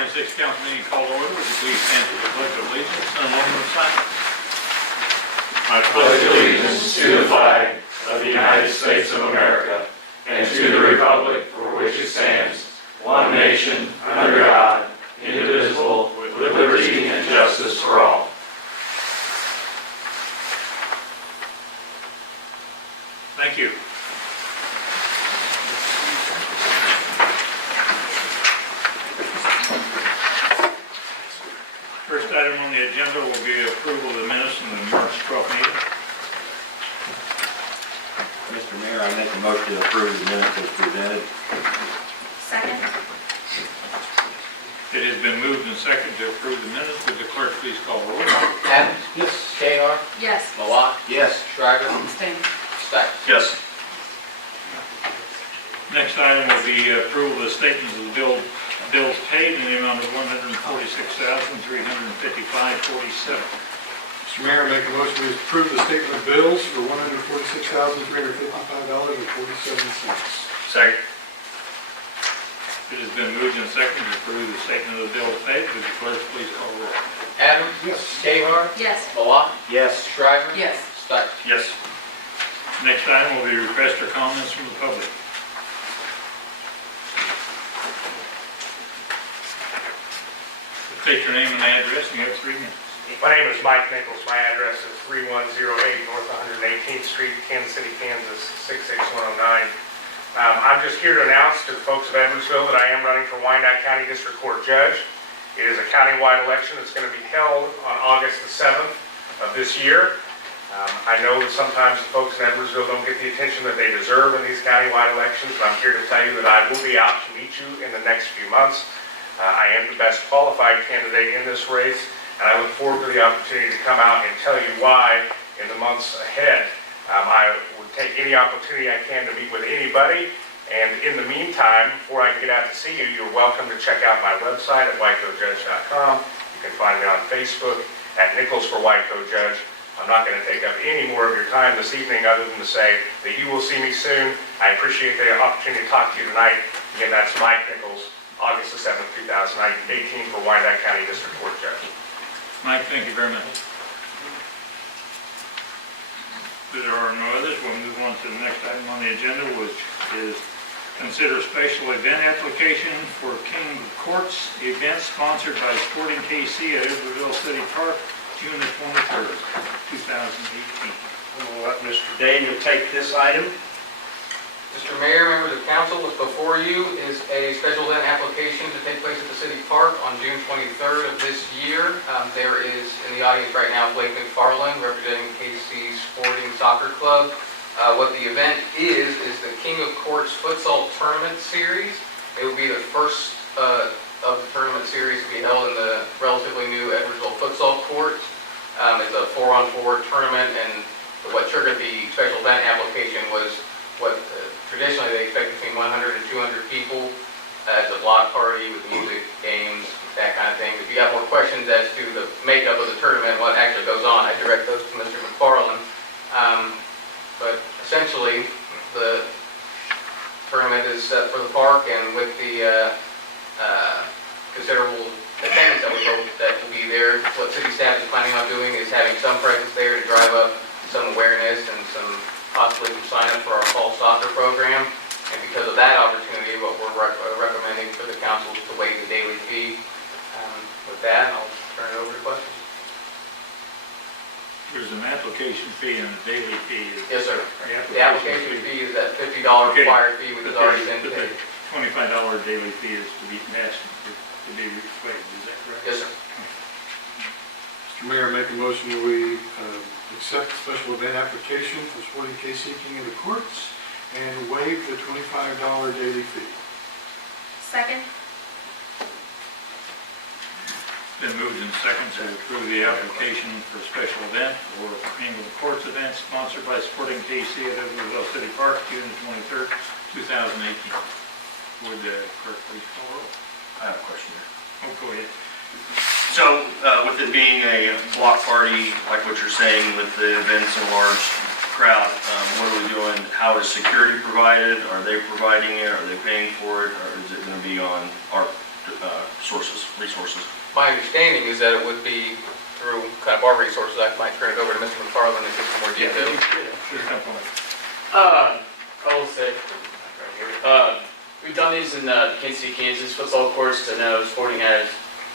2026 council meeting called to order. Would you please stand for the pledge of allegiance and a moment of silence? I pledge allegiance to the flag of the United States of America and to the republic for which it stands, one nation, under God, indivisible, with liberty and justice for all. Thank you. First item on the agenda will be approval of the minutes from the March 12th meeting. Mr. Mayor, I make a motion to approve the minutes as presented. Second. It has been moved and seconded to approve the minutes. Would the clerk please call the roll? Adams. Yes. Behar. Yes. Malott. Yes. Shriver. Abstain. Stack. Yes. Next item will be approval of the statements of the bills paid in the amount of $146,355.47. Mr. Mayor, I make a motion to approve the statement of bills for $146,355.47. Second. It has been moved and seconded to approve the statement of the bills paid. Would the clerk please call the roll? Adams. Yes. Behar. Yes. Malott. Yes. Shriver. Yes. Stack. Yes. Next item will be requests or comments from the public. State your name and address, and you have 3 minutes. My name is Mike Nichols. My address is 3108 North 118th Street, Kansas City, Kansas 66109. I'm just here to announce to the folks of Edwardsville that I am running for Wyandotte County District Court Judge. It is a countywide election that's going to be held on August the 7th of this year. I know that sometimes the folks in Edwardsville don't get the attention that they deserve in these countywide elections, but I'm here to tell you that I will be out to meet you in the next few months. I am the best qualified candidate in this race, and I look forward to the opportunity to come out and tell you why in the months ahead. I would take any opportunity I can to meet with anybody, and in the meantime, before I get out to see you, you're welcome to check out my website at whitecojudge.com. You can find me on Facebook at Nichols for Whitecoat Judge. I'm not going to take up any more of your time this evening other than to say that you will see me soon. I appreciate the opportunity to talk to you tonight. Again, that's Mike Nichols, August the 7th, 2018 for Wyandotte County District Court Judge. Mike, thank you very much. If there are no others, we'll move on to the next item on the agenda, which is consider special event application for King of Courts event sponsored by Sporting KC at Edwardsville City Park, June the 23rd, 2018. We'll let Mr. Daniel take this item. Mr. Mayor, members of council, what's before you is a special event application to take place at the City Park on June 23rd of this year. There is in the audience right now Blake McFarland representing KC Sporting Soccer Club. What the event is the King of Courts Futsal Tournament Series. It will be the first of the tournament series to be held in the relatively new Edwardsville Futsal Court. It's a 4-on-4 tournament, and what triggered the special event application was what traditionally they expect between 100 and 200 people. It's a block party with music, games, that kind of thing. If you got more questions as to the makeup of the tournament, what actually goes on, I direct those to Mr. McFarland. But essentially, the tournament is set for the park, and with the considerable attendance that we hope that will be there, what city staff is planning on doing is having some presence there to drive up some awareness and possibly some sign up for our fall soccer program. And because of that opportunity, what we're recommending for the council is to waive the daily fee. With that, I'll turn it over to questions. There's an application fee and a daily fee. Yes, sir. The application fee is that $50 required fee, which has already been But paid. the $25 daily fee is to be asked to be waived, is that correct? Yes, sir. Mr. Mayor, I make a motion that we accept the special event application for Sporting KC King of the Courts and waive the $25 daily fee. Second. Been moved and seconded to approve the application for a special event for King of the Courts event sponsored by Sporting KC at Edwardsville City Park, June 23rd, 2018. Would the clerk please call roll? I have a question here. Oh, go ahead. So, with it being a block party, like what you're saying, with the events and large crowd, what are we doing? How is security provided? Are they providing it? Are they paying for it? Or is it going to be on our resources. My understanding is that it would be through kind of our resources. I might turn it over to Mr. McFarland and get some more details. I will say, we've done these in Kansas City, Kansas football courts. I know Sporting has, I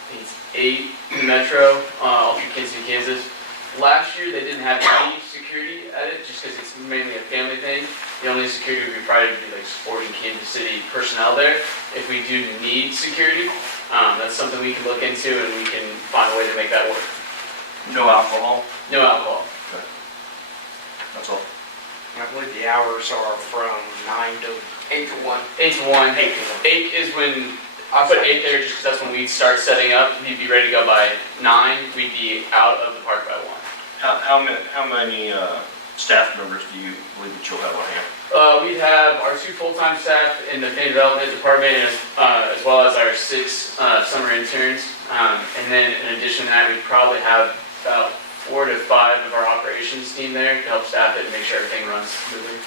think it's 8 in the metro, all through Kansas City, Kansas. Last year, they didn't have any security at it, just because it's mainly a family thing. The only security would be probably be like Sporting Kansas City personnel there. If we do need security, that's something we can look into, and we can find a way to make that work. No alcohol, No alcohol. that's all. I believe the hours are from 9 to 8 to 1. 8 to 1. 8 is when, I put 8 there just because that's when we'd start setting up. We'd be ready to go by 9. We'd be out of the park by 1. How many staff members do you believe that you'll have on hand? We have our 2 full-time staff in the fan development department, as well as our 6 summer interns. And then in addition to that, we probably have about 4 to 5 of our operations team there to help staff it and make sure everything runs smoothly.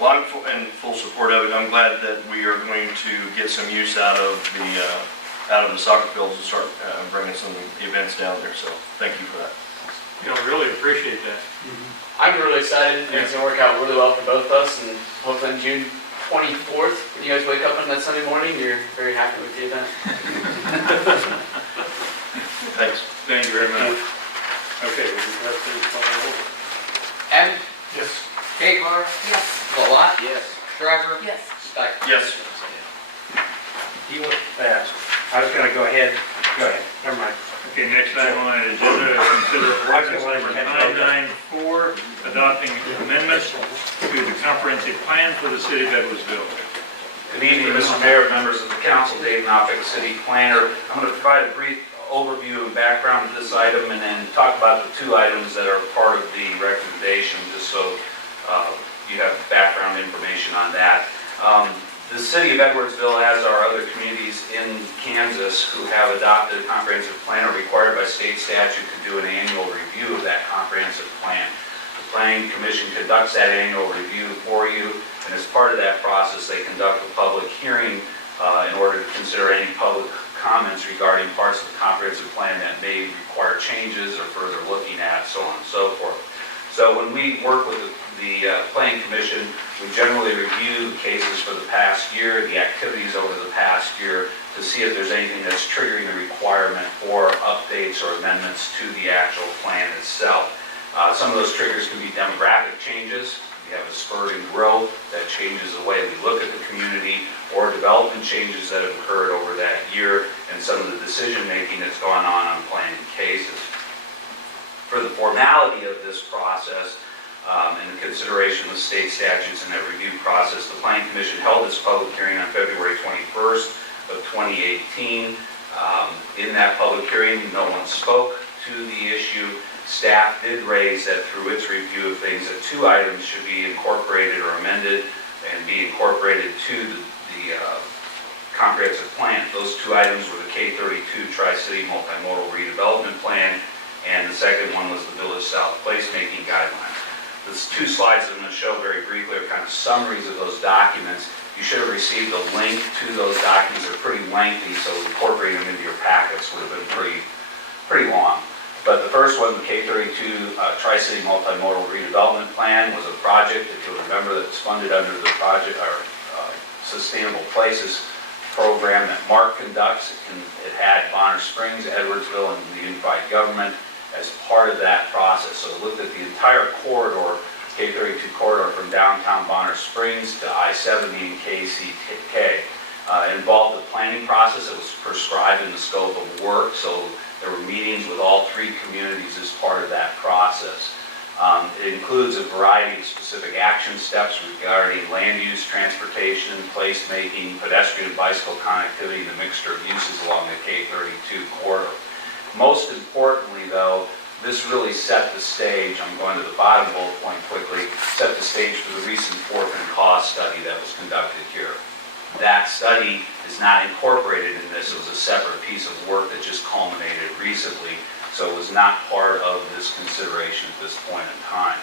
Well, I'm in full support of it. I'm glad that we are going to get some use out of the soccer fields and start bringing some events down there. So thank you for that. You know, really appreciate that. I'm really excited. It's going to work out really well for both of us, and hopefully on June 24th, when you guys wake up on that Sunday morning, you're very happy with the event. Thanks. Thank you very much. Okay, we have to follow over. Adam? Yes. Kate-Mar? Yes. Malat? Yes. Shriver? Yes. Steiger? Yes. you. I was going to go ahead. Go ahead. Never mind. Okay, next item on the agenda is consider ordinance number 994, adopting amendments to the comprehensive plan for the city of Edwardsville. Good evening, Mr. Mayor, members of the council, Dave Knopfick, city planner. I'm going to provide a brief overview and background of this item and then talk about the 2 items that are part of the recommendation, just so you have background information on that. The city of Edwardsville, as our other communities in Kansas who have adopted a comprehensive plan, are required by state statute to do an annual review of that comprehensive plan. The Planning Commission conducts that annual review for you, and as part of that process, they conduct a public hearing in order to consider any public comments regarding parts of the comprehensive plan that may require changes or further looking at, so on and so forth. So when we work with the Planning Commission, we generally review the cases for the past year, the activities over the past year, to see if there's anything that's triggering the requirement for updates or amendments to the actual plan itself. Some of those triggers can be demographic changes. We have a spurt in growth that changes the way we look at the community, or development changes that have occurred over that year, and some of the decision-making that's gone on planning cases. For the formality of this process, and the consideration of state statutes in that review process, the Planning Commission held its public hearing on February 21st of 2018. In that public hearing, no one spoke to the issue. Staff did raise that through its review of things that 2 items should be incorporated or amended and be incorporated to the comprehensive plan. Those 2 items were the K32 Tri-City Multimodal Redevelopment Plan, and the second one was the Village South Placemaking Guidelines. Those 2 slides I'm going to show very briefly are kind of summaries of those documents. You should have received a link to those documents. They're pretty lengthy, so incorporating them into your packets would have been pretty long. But the first one, the K32 Tri-City Multimodal Redevelopment Plan, was a project, if you'll remember, that was funded under the project, or Sustainable Places program that Mark conducts. It had Bonner Springs, Edwardsville, and the unified government as part of that process. So it looked at the entire corridor, K32 corridor from downtown Bonner Springs to I-70 and KCK. It involved the planning process that was prescribed in the scope of work, so there were meetings with all 3 communities as part of that process. It includes a variety of specific action steps regarding land use, transportation, placemaking, pedestrian and bicycle connectivity, and the mixture of uses along the K32 corridor. Most importantly, though, this really set the stage, I'm going to the bottom bullet point quickly, set the stage for the recent fork and cost study that was conducted here. That study is not incorporated in this. It was a separate piece of work that just culminated recently, so it was not part of this consideration at this point in time.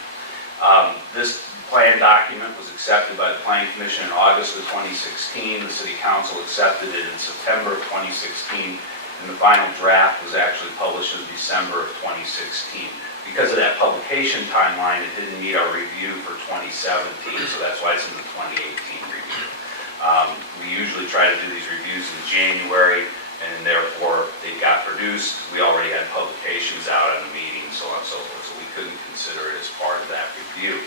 This plan document was accepted by the Planning Commission in August of 2016. The City Council accepted it in September of 2016, and the final draft was actually published in December of 2016. Because of that publication timeline, it didn't meet our review for 2017, so that's why it's in the 2018 review. We usually try to do these reviews in January, and therefore they got produced. We already had publications out at the meeting, so on and so forth, so we couldn't consider it as part of that review.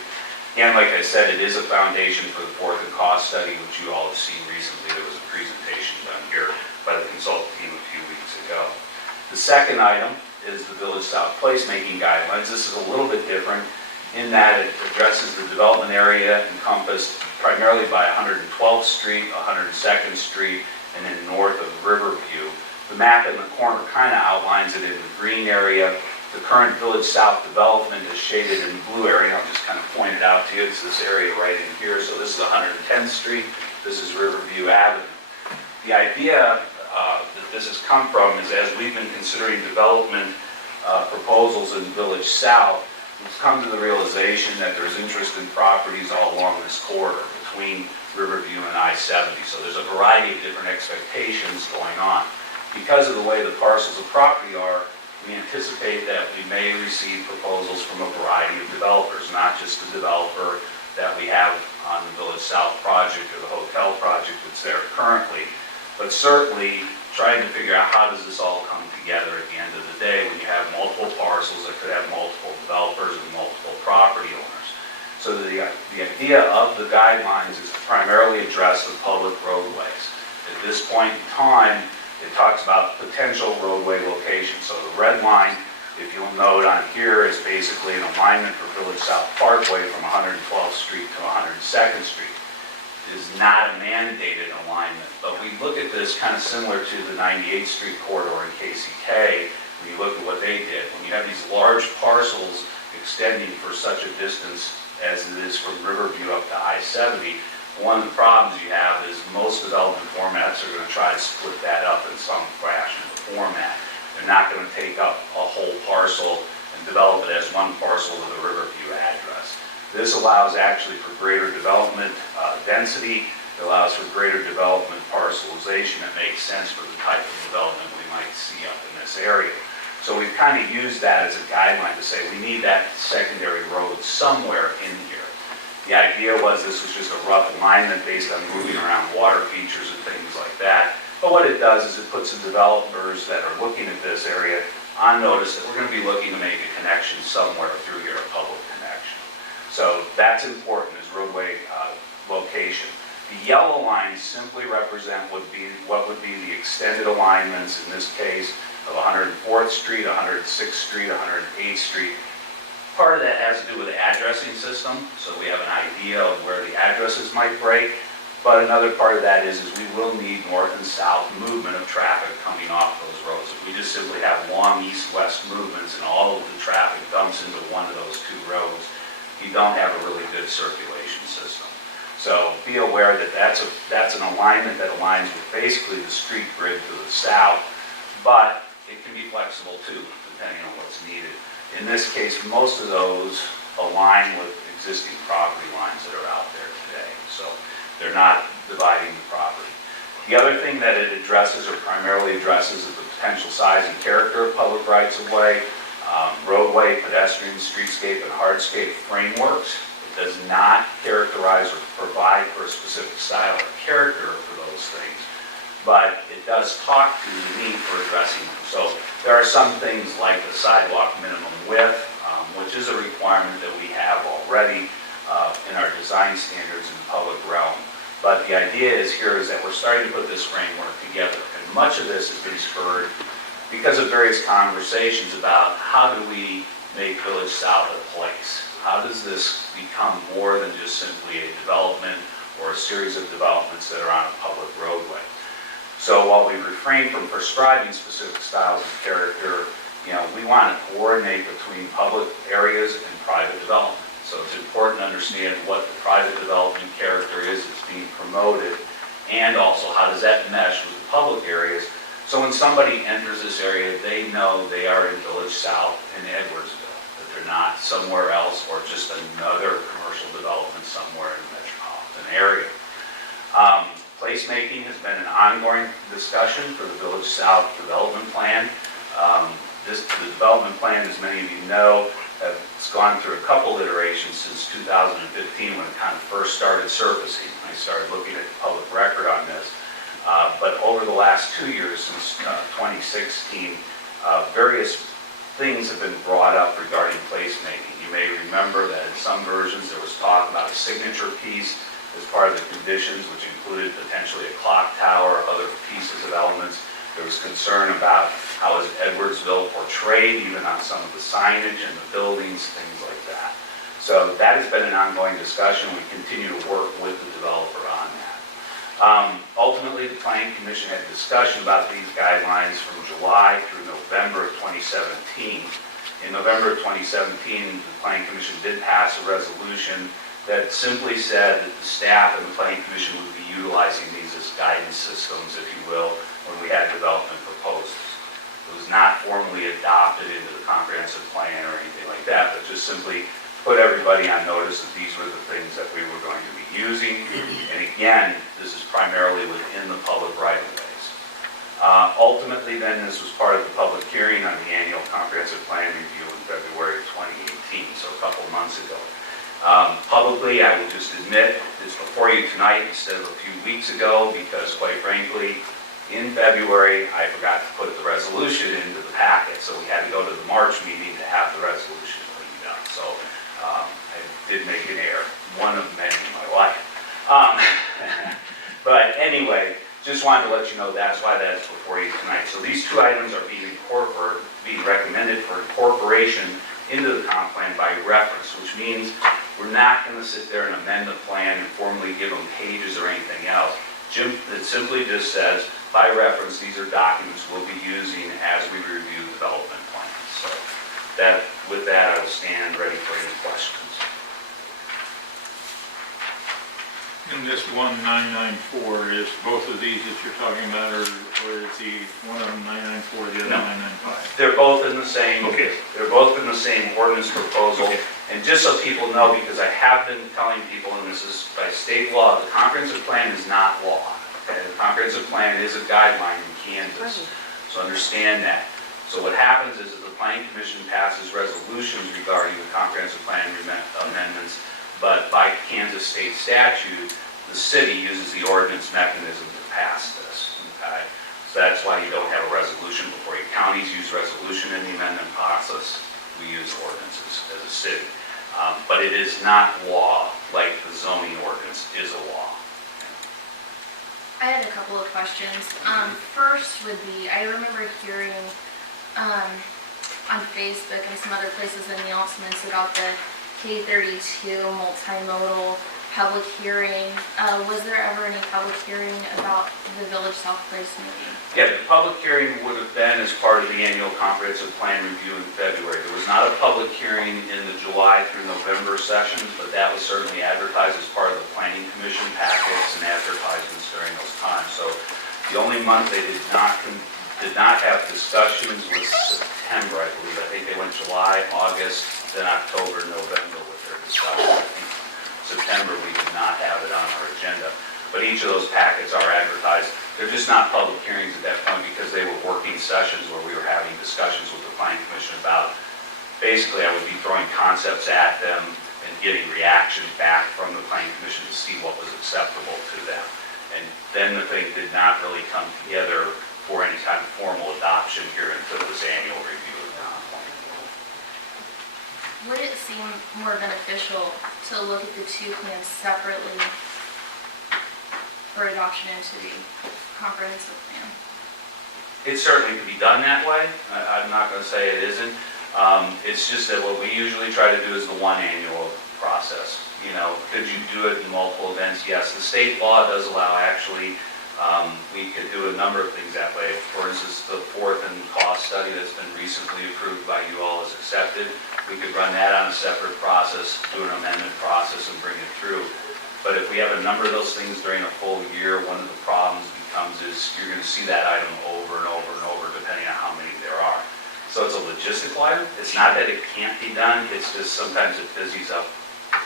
And like I said, it is a foundation for the fourth and cost study, which you all have seen recently. There was a presentation done here by the consultant team a few weeks ago. The second item is the Village South placemaking guidelines. This is a little bit different in that it addresses the development area encompassed primarily by 112th Street, 102nd Street, and then north of Riverview. The map in the corner kind of outlines it in the green area. The current Village South development is shaded in blue area. I'll just kind of point it out to you. It's this area right in here. So this is 110th Street. This is Riverview Avenue. The idea that this has come from is as we've been considering development proposals in Village South, we've come to the realization that there's interest in properties all along this corridor between Riverview and I-70. So there's a variety of different expectations going on. Because of the way the parcels of property are, we anticipate that we may receive proposals from a variety of developers, not just the developer that we have on the Village South project or the hotel project that's there currently, but certainly trying to figure out how does this all come together at the end of the day when you have multiple parcels that could have multiple developers and multiple property owners. So the idea of the guidelines is to primarily address the public roadways. At this point in time, it talks about potential roadway locations. So the red line, if you'll note on here, is basically an alignment for Village South Parkway from 112th Street to 102nd Street. It is not a mandated alignment, but we look at this kind of similar to the 98th Street corridor in KCK. When you look at what they did, when you have these large parcels extending for such a distance as it is from Riverview up to I-70, one of the problems you have is most development formats are going to try to split that up in some fashion or format. They're not going to take up a whole parcel and develop it as one parcel with a Riverview address. This allows actually for greater development density. It allows for greater development parcelization. It makes sense for the type of development we might see up in this area. So we've kind of used that as a guideline to say we need that secondary road somewhere in here. The idea was this was just a rough alignment based on moving around water features and things like that. But what it does is it puts the developers that are looking at this area on notice that we're going to be looking to make a connection somewhere through here, a public connection. So that's important as roadway location. The yellow lines simply represent what would be the extended alignments, in this case, of 104th Street, 106th Street, 108th Street. Part of that has to do with the addressing system, so we have an idea of where the addresses might break. But another part of that is we will need north and south movement of traffic coming off those roads. If we just simply have long east-west movements and all of the traffic dumps into one of those two roads, you don't have a really good circulation system. So be aware that that's an alignment that aligns with basically the street grid to the south, but it can be flexible too, depending on what's needed. In this case, most of those align with existing property lines that are out there today. So they're not dividing the property. The other thing that it addresses or primarily addresses is the potential size and character of public rights-of-way, roadway, pedestrian, streetscape, and hardscape frameworks. It does not characterize or provide for a specific style or character for those things, but it does talk to the need for addressing them. So there are some things like the sidewalk minimum width, which is a requirement that we have already in our design standards in the public realm. But the idea is that we're starting to put this framework together. And much of this has been spurred because of various conversations about how do we make Village South a place? How does this become more than just simply a development or a series of developments that are on a public roadway? So while we refrain from prescribing specific styles of character, we want to coordinate between public areas and private development. So it's important to understand what the private development character is that's being promoted, and also how does that mesh with the public areas. So when somebody enters this area, they know they are in Village South in Edwardsville, that they're not somewhere else or just another commercial commercial development somewhere in the metropolitan area. Placemaking has been an ongoing discussion for the Village South Development Plan. The development plan, as many of you know, has gone through a couple iterations since 2015 when it kind of first started surfacing. I started looking at the public record on this. But over the last 2 years, since 2016, various things have been brought up regarding placemaking. You may remember that in some versions there was talk about a signature piece as part of the conditions, which included potentially a clock tower, other pieces of elements. There was concern about how is Edwardsville portrayed, even on some of the signage and the buildings, things like that. So that has been an ongoing discussion. We continue to work with the developer on that. Ultimately, the Planning Commission had discussion about these guidelines from July through November of 2017. In November of 2017, the Planning Commission did pass a resolution that simply said that the staff and the Planning Commission would be utilizing these as guidance systems, if you will, when we had development proposals. It was not formally adopted into the comprehensive plan or anything like that, but just simply put everybody on notice that these were the things that we were going to be using. And again, this is primarily within the public right-of-ways. Ultimately, then, this was part of the public hearing on the annual comprehensive plan review in February of 2018, so a couple of months ago. Publicly, I will just admit it's before you tonight instead of a few weeks ago because, quite frankly, in February, I forgot to put the resolution into the packet, so we had to go to the March meeting to have the resolution cleaned up. So I did make an error, one of many in my life. But anyway, just wanted to let you know that's why that's before you tonight. So these two items are being recommended for incorporation into the comp plan by reference, which means we're not going to sit there and amend the plan and formally give them pages or anything else. It simply just says, by reference, these are documents we'll be using as we review development plans. So with that, I will stand ready for any questions. In this 1994, is both of these that you're talking about, or is the one of them 994, the other No. 995? They're both in the same. Okay. They're both in the same ordinance proposal. Okay. And just so people know, because I have been telling people, and this is by state law, the comprehensive plan is not law. Okay? The comprehensive plan is a guideline in Kansas. So understand that. So what happens is that the Planning Commission passes resolutions regarding the comprehensive plan amendments, but by Kansas state statute, the city uses the ordinance mechanism to pass this. Okay? So that's why you don't have a resolution before you. Counties use resolution in the amendment process. We use ordinances as a city. But it is not law like the zoning ordinance is a law. I had a couple of questions. First would be, I remember hearing on Facebook and some other places announcements about the K32 multimodal public hearing. Was there ever any public hearing about the Village South Place meeting? Yeah, the public hearing would have been as part of the annual comprehensive plan review in February. There was not a public hearing in the July through November sessions, but that was certainly advertised as part of the Planning Commission packets and advertisements during those times. So the only month they did not have discussions was September, I believe. I think they went July, August, then October, November with their discussion. I think September we did not have it on our agenda. But each of those packets are advertised. They're just not public hearings at that point because they were working sessions where we were having discussions with the Planning Commission about, basically I would be throwing concepts at them and getting reaction back from the Planning Commission to see what was acceptable to them. And then the thing did not really come together for any kind of formal adoption here until this annual review of the comp plan. Would it seem more beneficial to look at the two plans separately for adoption into the comprehensive plan? It certainly could be done that way. I'm not going to say it isn't. It's just that what we usually try to do is the one annual process. You know, could you do it in multiple events? Yes. The state law does allow actually, we could do a number of things that way. For instance, the fourth and cost study that's been recently approved by you all is accepted. We could run that on a separate process, do an amendment process and bring it through. But if we have a number of those things during a full year, one of the problems becomes is you're going to see that item over and over and over depending on how many there are. So it's a logistical item. It's not that it can't be done, it's just sometimes it fizzies up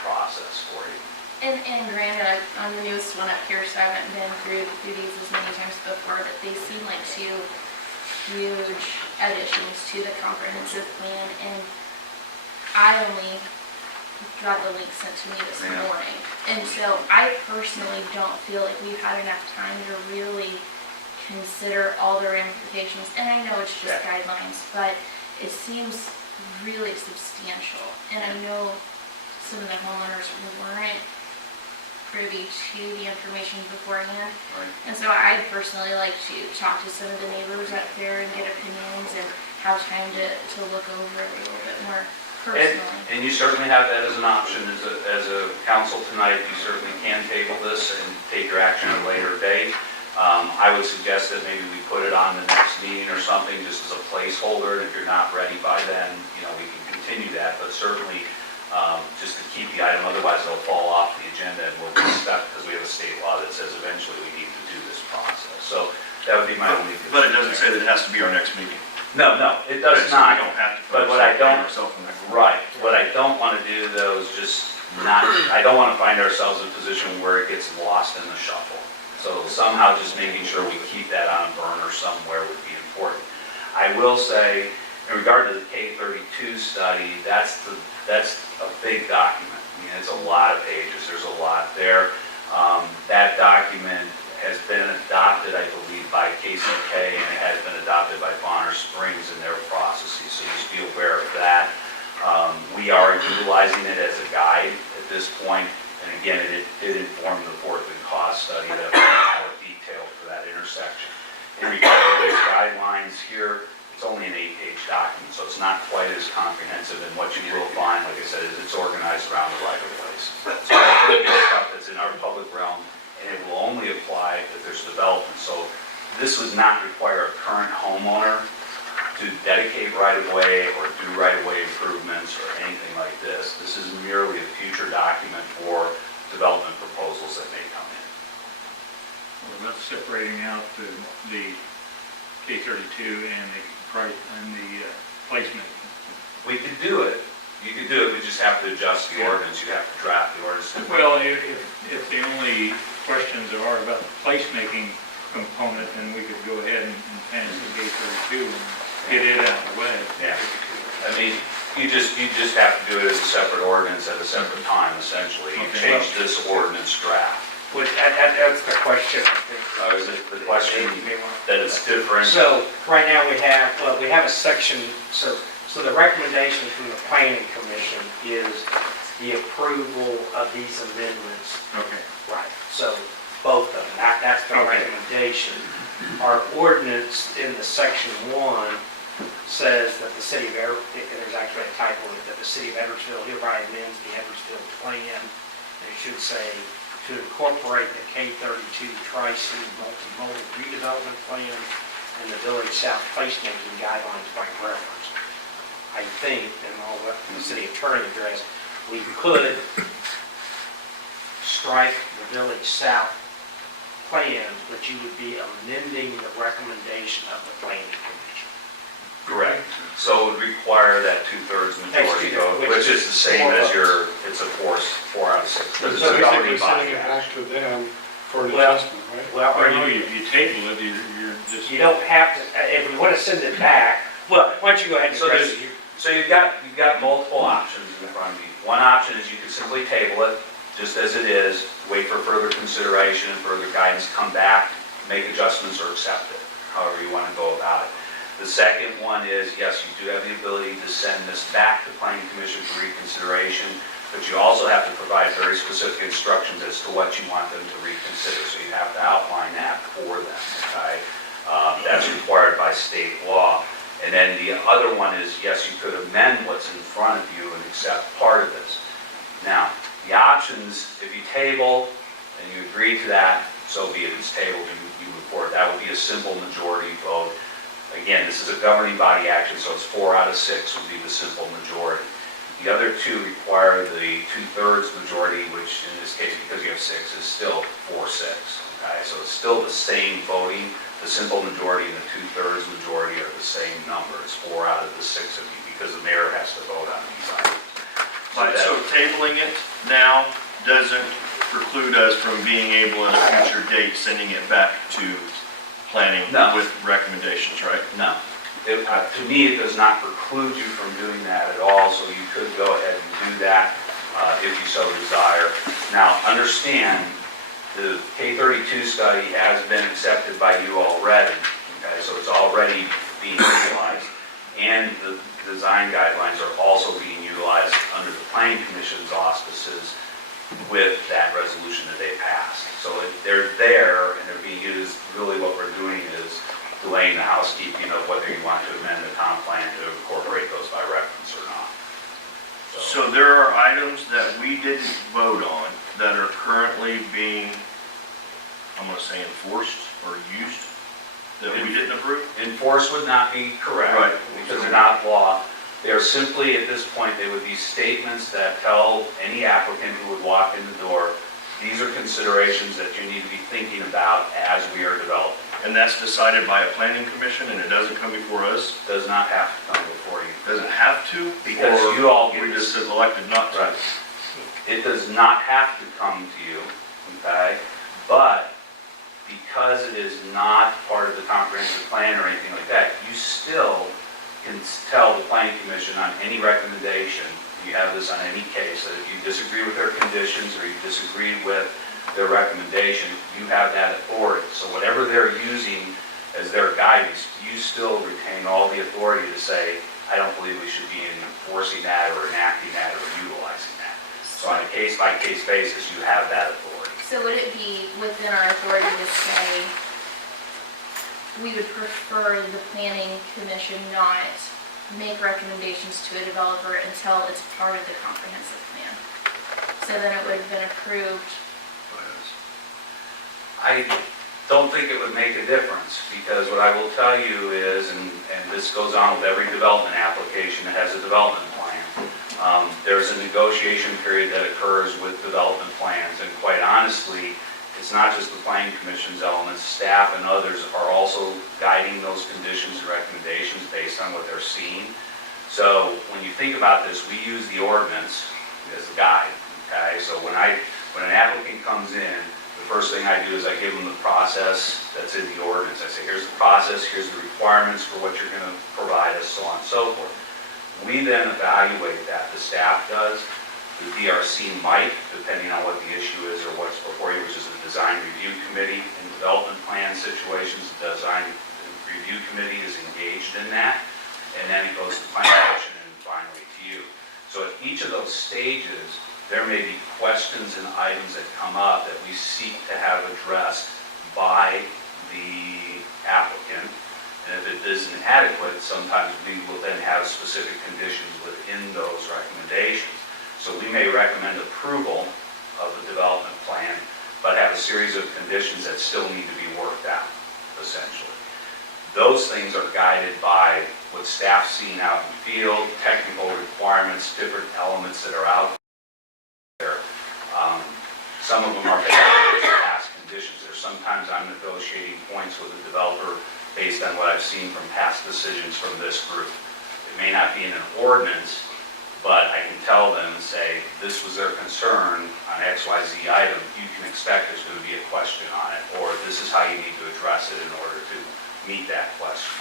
process for you. And granted, I'm the newest one up here, so I haven't been through these as many times before, but they seem like two huge additions to the comprehensive plan, and I only got the link sent to me this Yeah. morning. And so I personally don't feel like we've had enough time to really consider all the ramifications. And I know it's just Yeah. guidelines, but it seems really substantial. And I know some of the homeowners weren't privy to the information beforehand. Right. And so I'd personally like to talk to some of the neighbors up there and get opinions and have time to look over it a little bit more personally. And you certainly have that as an option as a council tonight. You certainly can table this and take your action at a later date. I would suggest that maybe we put it on the next meeting or something, just as a placeholder. And if you're not ready by then, we can continue that. But certainly, just to keep the item, otherwise it'll fall off the agenda and we'll be stuck because we have a state law that says eventually we need to do this process. So that would be my only concern. But it doesn't say that it has to be our next meeting. No, it does So not. we don't have to But put what I don't- ourselves in that. Right. What I don't want to do though is just not, I don't want to find ourselves in a position where it gets lost in the shuffle. So somehow just making sure we keep that on a burner somewhere would be important. I will say, in regard to the K32 study, that's a big document. I mean, it's a lot of pages. There's a lot there. That document has been adopted, I believe, by KCK, and it has been adopted by Bonner Springs in their processes, so just be aware of that. We are utilizing it as a guide at this point, and again, it did inform the Portland cost study that we have detailed for that intersection. In regard to these guidelines here, it's only an 8-page document, so it's not quite as comprehensive, and what you will find, like I said, is it's organized around the right-of-ways. So that's going to be stuff that's in our public realm, and it will only apply if there's development. So this would not require a current homeowner to dedicate right-of-way or do right-of-way improvements or anything like this. This is merely a future document for development proposals that may come in. What about separating out the K32 and the placement? We could do it. You could do it. We just have to adjust the ordinance. You have to draft the ordinance. Well, if the only questions are about the placemaking component, then we could go ahead and pass the K32 and get it out of the way. Yeah. I mean, you just have to do it as a separate ordinance at a separate time, essentially. You Okay. change this ordinance draft. That's the question, I think. Is it the question You may want- that it's different? So, right now we have a section, so the recommendation from the planning commission is the approval of these amendments. Okay. Right. So, both of them, that's the Okay. recommendation. Our ordinance in the section 1 says that the city of there's actually a typo in it, that the city of Edwardsville hereby amends the Edwardsville plan. And it should say to incorporate the K32 Tri-City Multimodal Redevelopment Plan and the Village South Placemaking Guidelines by reference. I think, and I'll let the city attorney address, we could strike the Village South plan, but you would be amending the recommendation of the planning commission. Correct. So it would require that 2/3 majority Takes two- vote, which is the same as it's a 4 out of 6. Because it's So a basically governing sending body. it back to them for an Well- adjustment, right? Well, Or no, if you table it, you're just. you don't have to, if we want to send it back, well, why don't you go ahead and So address there's- it? So you've got multiple options in front of you. One option is you can simply table it, just as it is, wait for further consideration and further guidance, come back, make adjustments or accept it, however you want to go about it. The second one is, yes, you do have the ability to send this back to Planning Commission for reconsideration, but you also have to provide very specific instructions as to what you want them to reconsider. So you have to outline that for them, okay? That's required by state law. And then the other one is, yes, you could amend what's in front of you and accept part of this. Now, the options, if you table and you agree to that, so be it, it's tabled, you move forward. That would be a simple majority vote. Again, this is a governing body action, so it's 4 out of 6 would be the simple majority. The other two require the 2/3 majority, which in this case, because you have 6, is still 4-6. Okay, so it's still the same voting. The simple majority and the 2/3 majority are the same number. It's 4 out of the 6 of you, because the mayor has to vote on these items. Right, so tabling it now doesn't preclude us from being able at a future date sending it back to planning No. with recommendations, right? No. To me, it does not preclude you from doing that at all, so you could go ahead and do that if you so desire. Now, understand, the K-32 study has been accepted by you already, okay? So it's already being utilized. And the design guidelines are also being utilized under the Planning Commission's auspices with that resolution that they passed. So they're there and they're being used. Really what we're doing is delaying the housekeeping of whether you want to amend the comp plan to incorporate those by reference or not. So there are items that we didn't vote on that are currently being, I'm gonna say enforced or used, that we didn't approve? Enforce would not be correct. Right. Because they're not law. They are simply, at this point, they would be statements that tell any applicant who would walk in the door, these are considerations that you need to be thinking about as we are developing. And that's decided by a planning commission and it doesn't come before us? Does not have to come before you. Does it have to? Because Or you all get we this- just elected not to? Right. It does not have to come to you, okay? But because it is not part of the comprehensive plan or anything like that, you still can tell the planning commission on any recommendation, you have this on any case, that if you disagree with their conditions or you disagree with their recommendation, you have that authority. So whatever they're using as their guidance, you still retain all the authority to say, I don't believe we should be enforcing that or enacting that or utilizing that. So on a case-by-case basis, you have that authority. So would it be within our authority to say, we would prefer the planning commission not make recommendations to a developer until it's part of the comprehensive plan? So then it would have been approved. I don't think it would make a difference, because what I will tell you is, and this goes on with every development application that has a development plan, there's a negotiation period that occurs with development plans, and quite honestly, it's not just the planning commission's elements, staff and others are also guiding those conditions and recommendations based on what they're seeing. So when you think about this, we use the ordinance as a guide, okay? So when an applicant comes in, the first thing I do is I give them the process that's in the ordinance. I say, here's the process, here's the requirements for what you're going to provide us, so on and so forth. We then evaluate that, the staff does. The DRC might, depending on what the issue is or what's before you, which is the design review committee. In development plan situations, the design review committee is engaged in that, and then it goes to planning commission and finally to you. So at each of those stages, there may be questions and items that come up that we seek to have addressed by the applicant. And if it isn't adequate, sometimes we will then have specific conditions within those recommendations. So we may recommend approval of the development plan, but have a series of conditions that still need to be worked out, essentially. Those things are guided by what staff's seeing out in the field, technical requirements, different elements that are out there. Some of them are based on past conditions. Sometimes I'm negotiating points with the developer based on what I've seen from past decisions from this group. It may not be in an ordinance, but I can tell them and say, this was their concern on XYZ item, you can expect there's going to be a question on it, or this is how you need to address it in order to meet that question.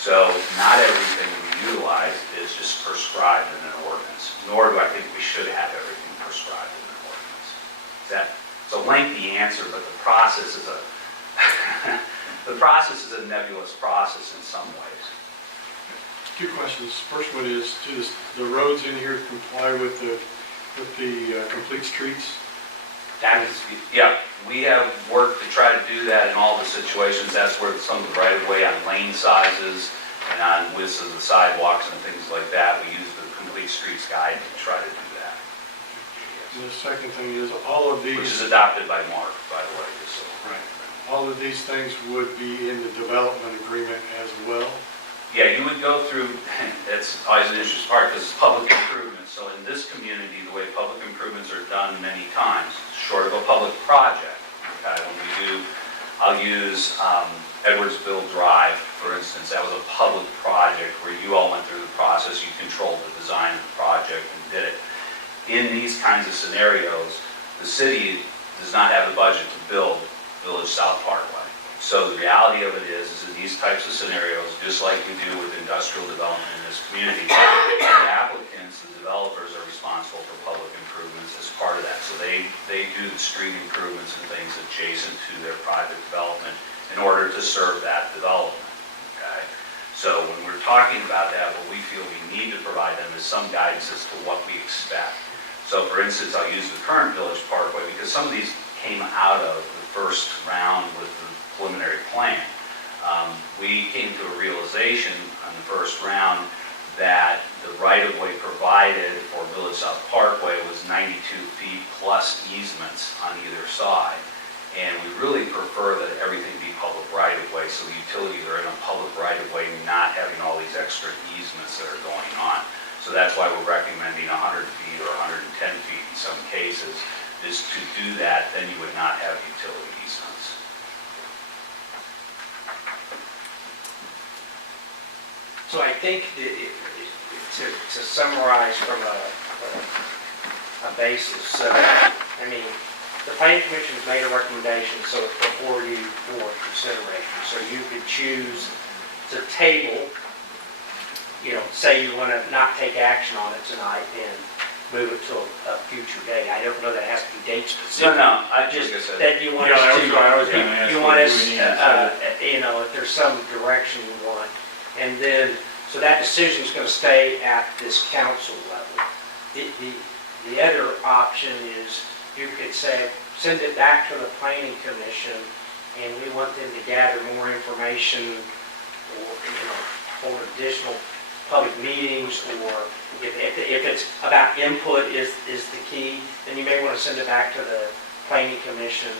So not everything we utilize is just prescribed in an ordinance, nor do I think we should have everything prescribed in an ordinance. It's a lengthy answer, but the process is a nebulous process in some ways. Two questions. First one is, do the roads in here comply with the complete streets? That is, yeah, we have worked to try to do that in all the situations. That's where some of the right-of-way on lane sizes and on widths of the sidewalks and things like that, we use the complete streets guide to try to do that. And the second thing is, all of these... Which is adopted by Mark, by the way, just so. Right. All of these things would be in the development agreement as well? Yeah, you would go through, that's always an interesting part because it's public improvements. So in this community, the way public improvements are done many times, short of a public project, okay, when we do, I'll use Edwardsville Drive, for instance. That was a public project where you all went through the process, you controlled the design of the project and did it. scenarios, the city does not have the budget to build Village South Parkway. So the reality of it is in these types of scenarios, just like we do with industrial development in this community, the applicants, the developers are responsible for public improvements as part of that. So they do the street improvements and things adjacent to their private development in order to serve that development, okay? So when we're talking about that, what we feel we need to provide them is some guidance as to what we expect. So for instance, I'll use the current Village Parkway because some of these came out of the first round with the preliminary plan. We came to a realization on the first round that the right-of-way provided for Village South Parkway was 92 feet plus easements on either side. And we really prefer that everything be public right-of-way, so the utilities are in a public right-of-way, not having all these extra easements that are going on. So that's why we're recommending 100 feet or 110 feet in some cases, is to do that, then you would not have utility easements. So I think to summarize from a basis, so, I mean, the planning commission has made a recommendation, so it's before you for consideration. So you could choose to table, say you want to not take action on it tonight and move it to a future date. I don't know that it has to be date specific. No, I Just just said. that you want Yeah, us that's what I was gonna ask. you want Do us, we need to set if there's some direction you want. And then, so that decision's going to stay at this council level. The other option is you could say, send it back to the planning commission and we want them to gather more information or, hold additional public meetings, or if it's about input is the key, then you may want to send it back to the planning commission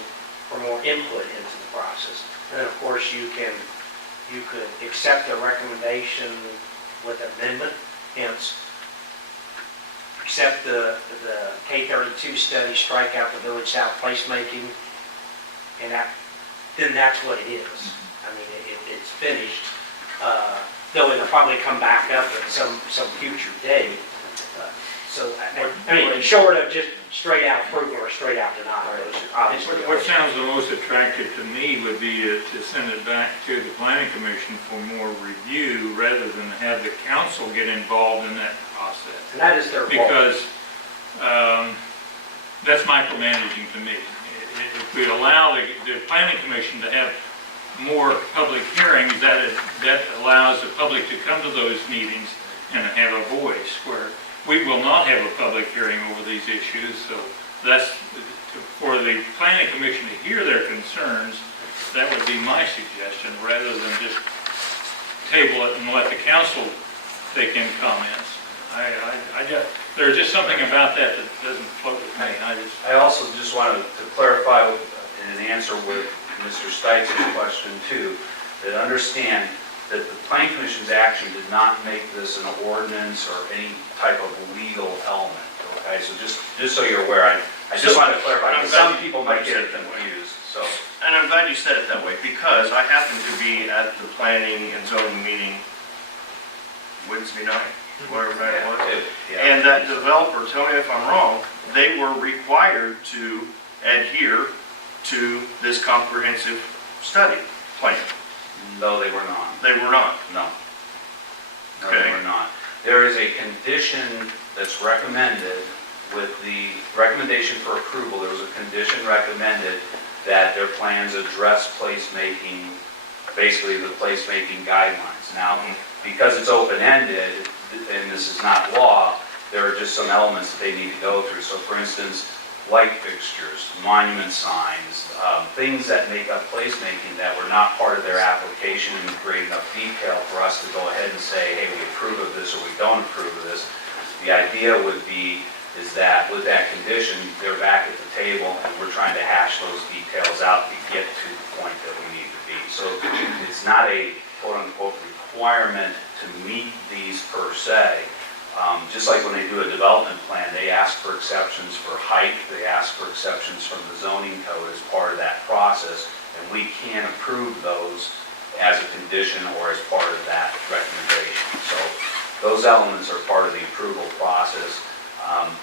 for more input into the process. And then, of course, you could accept the recommendation with amendment, hence accept the K32 study, strike out the Village South placemaking, and then that's what it is. I mean, it's finished. Though it'll probably come back up at some future date. So, I mean, short of just straight out approval or straight out denial, those are obviously. What sounds the most attractive to me would be to send it back to the planning commission for more review rather than have the council get involved in that process. And that is their fault. Because that's micromanaging to me. If we allow the planning commission to have more public hearings, that allows the public to come to those meetings and have a voice, where we will not have a public hearing over these issues. So that's, for the planning commission to hear their concerns, that would be my suggestion, rather than just table it and let the council take in comments. There's just something about that doesn't float with me. I also just wanted to clarify in an answer with Mr. Stites' question too, that understand that the Planning Commission's action did not make this an ordinance or any type of legal element, okay? So just so you're aware, I just wanted to clarify, because some people might get it confused, so. And I'm glad you said it that way, because I happened to be at the planning and zoning meeting Wednesday night, wherever that was. Yeah. And that developer, tell me if I'm wrong, they were required to adhere to this comprehensive study plan. No, they were not. They were not. No. No, Okay. they were not. There is a condition that's recommended with the recommendation for approval. There was a condition recommended that their plans address placemaking, basically the placemaking guidelines. Now, because it's open-ended, and this is not law, there are just some elements that they need to go through. So for instance, light fixtures, monument signs, things that make up placemaking that were not part of their application in great enough detail for us to go ahead and say, hey, we approve of this or we don't approve of this. The idea would be is that with that condition, they're back at the table and we're trying to hash those details out to get to the point that we need to be. So it's not a quote-unquote requirement to meet these per se. Just like when they do a development plan, they ask for exceptions for height, they ask for exceptions from the zoning code as part of that process, and we can approve those as a condition or as part of that recommendation. So those elements are part of the approval process.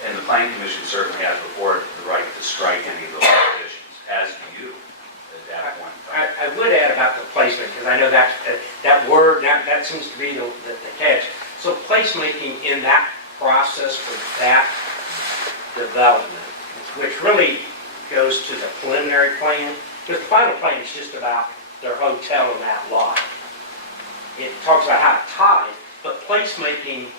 And the planning commission certainly has before it the right to strike any of those conditions, as do you at that point. I would add about the placement, because I know that word, that seems to be the catch. So placemaking in that process for that development, which really goes to the preliminary plan, because the final plan is just about their hotel in that lot. It talks about how to tie, but placemaking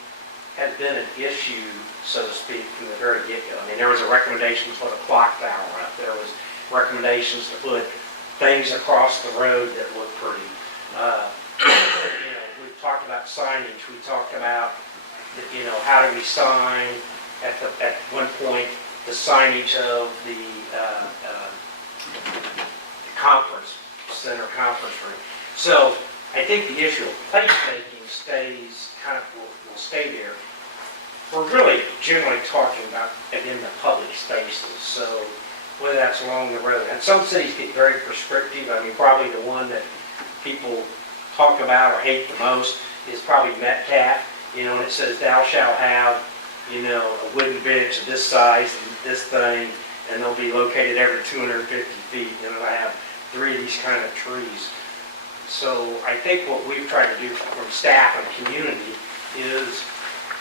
has been an issue, so to speak, from the very get-go. I mean, there was a recommendation to put a clock tower up. There was recommendations to put things across the road that look pretty. We've talked about signage. We talked about, how do we sign at one point the signage of the conference center, conference room. So I think the issue of placemaking stays will stay there. We're really generally talking about, again, the public spaces. So whether that's along the road. And some cities get very prescriptive. I mean, probably the one that people talk about or hate the most is probably Metcalf, and it says thou shalt have, a wooden bench of this size and this thing, and they'll be located every 250 feet, and it'll have 3 of these kind of trees. So I think what we've tried to do from staff and community is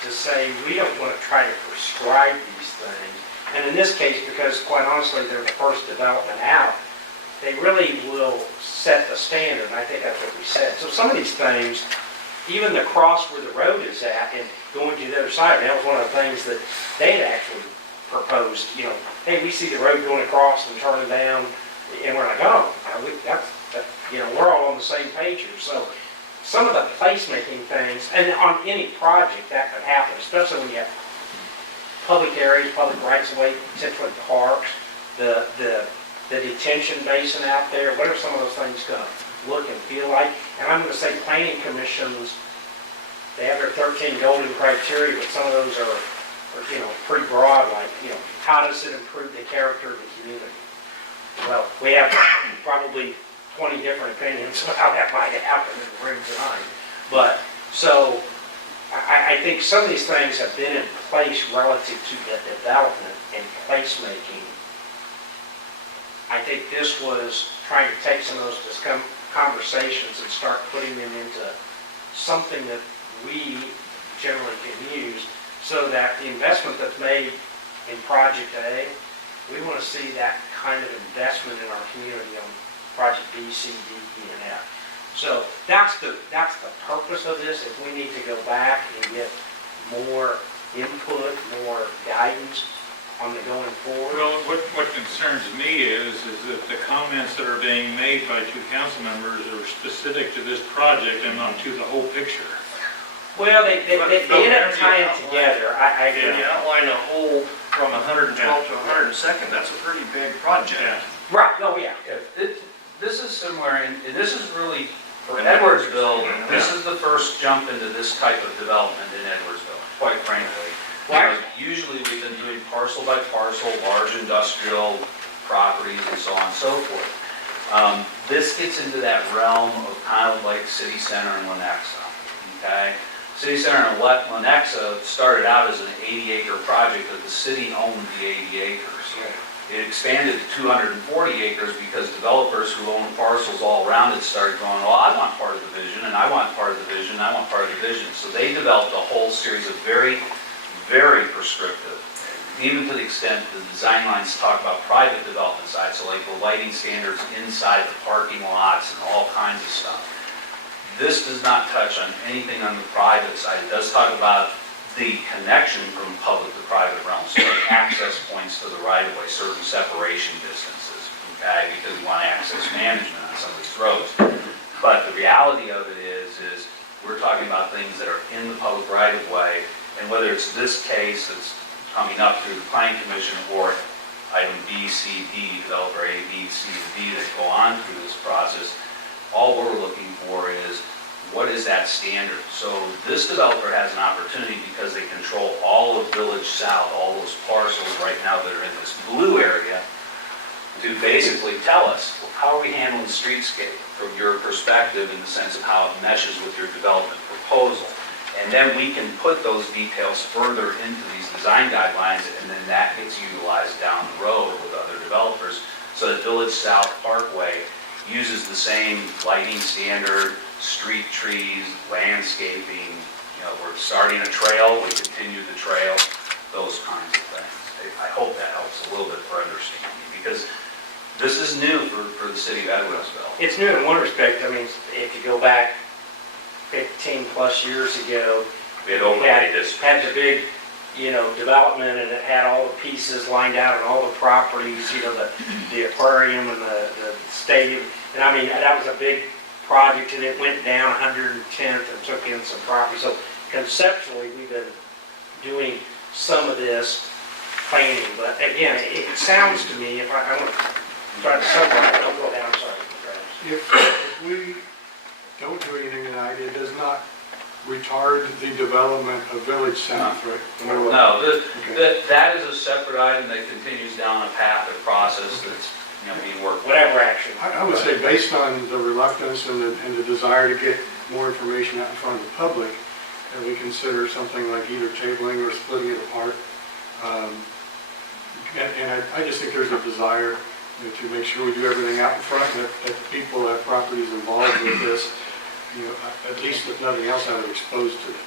to say we don't want to try to prescribe these things. And in this case, because quite honestly, they're the first development out, they really will set the standard, and I think that's what we said. So some of these things, even the cross where the road is at and going to the other side, that was one of the things that they had actually proposed, hey, we see the road going across and turning down, and we're like, oh, we're all on the same page here. So some of the placemaking things, and on any project that could happen, especially when you have public areas, public rights of way, potentially parks, the detention basin out there, what are some of those things going to look and feel like? And I'm going to say planning commissions, they have their 13 golden criteria, but some of those are pretty broad, like, how does it improve the character of the community? Well, we have probably 20 different opinions of how that might happen in the room tonight. But, so, I think some of these things have been in place relative to the development and placemaking. I think this was trying to take some of those conversations and start putting them into something that we generally can use, so that the investment that's made in Project A, we want to see that kind of investment in our community on Project B, C, D, E, and F. So that's the purpose of this. If we need to go back and get more input, more guidance on the going forward. Well, what concerns me is that the comments that are being made by 2 council members are specific to this project and not to the whole picture. Well, they end up tying together. I If you outline a whole from 112 to 102nd, that's a pretty big project. Yeah. Right, oh yeah. This is similar, and this is really, for Edwardsville, this is the first jump into this type of development in Edwardsville, quite frankly. Usually we've been doing parcel by parcel, large industrial properties and so on and so forth. This gets into that realm of kind of like City Center in Lenexa, okay? City Center in Lenexa started out as an 80-acre project that the city owned the 80 acres. It expanded to 240 acres because developers who own parcels all around it started going, well, I want part of the vision, and I want part of the vision, and I want part of the vision. So they developed a whole series of very, very prescriptive, even to the extent the design lines talk about private development sites, so like the lighting standards inside the parking lots and all kinds of stuff. This does not touch on anything on the private side. It does talk about the connection from public to private realms, so like access points to the right-of-way, certain separation distances, okay, because we want access management on some of these roads. But the reality of it is we're talking about things that are in the public right-of-way, and whether it's this case that's coming up through the planning commission or item B, C, D, developer A, B, C, and D that go on through this process, all we're looking for is what is that standard? So this developer has an opportunity because they control all of Village South, all those parcels right now that are in this blue area, to basically tell us, how are we handling the streetscape from your perspective in the sense of how it meshes with your development proposal? And then we can put those details further into these design guidelines, and then that gets utilized down the road with other developers. So that Village South Parkway uses the same lighting standard, street trees, landscaping. You know, we're starting a trail, we continue the trail, those kinds of things. I hope that helps a little bit for understanding, because this is new for the city of Edwardsville. It's new in one respect. I mean, if you go back 15 plus years ago, We had overlay districts. had the big, development, and it had all the pieces lined out and all the properties, the aquarium and the stadium. And I mean, that was a big project, and it went down 110th and took in some property. So conceptually, we've been doing some of this planning, but again, it sounds to me, if I want to try to summarize, I'll go down, sorry. If we don't do anything tonight, it does not retard the development of Village South, right? No, Okay. that is a separate item that continues down a path or process that's, being worked. Whatever action. I would say based on the reluctance and the desire to get more information out in front of the public, that we consider something like either tabling or splitting it apart. And I just think there's a desire to make sure we do everything out in front, that the people that have properties involved with this, at least if nothing else, I would expose to it.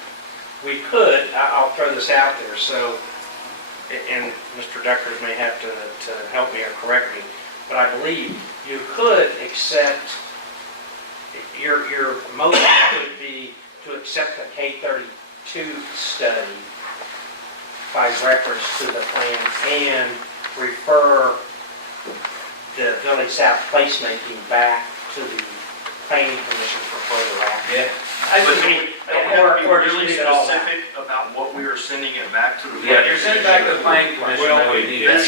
We could, I'll throw this out there, so, and Mr. Deckers may have to help me or correct me, but I believe you could accept, your motion could be to accept the K-32 study by reference to the plan and refer the Village South placemaking back to the planning commission for further action. Yeah. But do we have to be really specific about what we are sending it back to the? Yeah, you're sending back to the planning commission. Well, that we need that.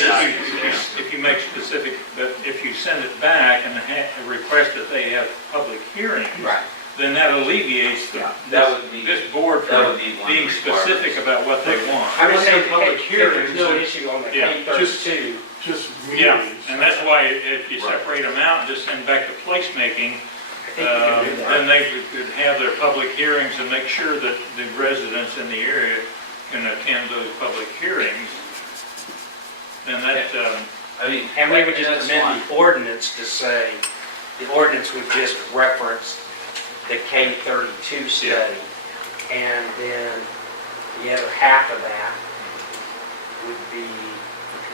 if you make specific, but if you send it back and request that they have public hearings, Right. then that alleviates That would be, this board that from would be one being of the requirements. specific about what they want. I would say Public hearings, there's no issue on the Yeah, K-32. Just Yeah, meetings. and that's why if you Right. separate them out and just send back to placemaking, I think you can do that. then they could have their public hearings and make sure that the residents in the area can attend those public hearings. Then that, I mean, And we would just that's amend fine. the ordinance to say, the ordinance would just reference the K-32 study. And then the other half of that would be,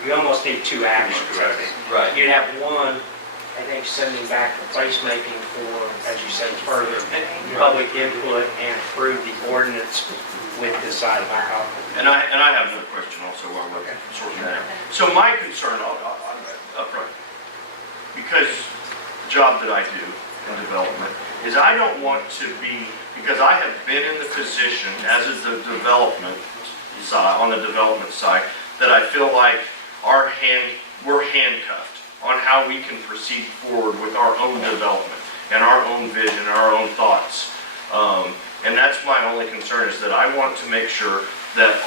you almost need two actions, I think. Right. You'd have one, I think, sending back the placemaking for, as you say, further public input and approve the ordinance with this item. And I have another question also while we're sorting that out. So my concern upfront, because the job that I do in development, is I don't want to be, because I have been in the position as is the development side, on the development side, that I feel like we're handcuffed on how we can proceed forward with our own development and our own vision and our own thoughts. And that's my only concern, is that I want to make sure that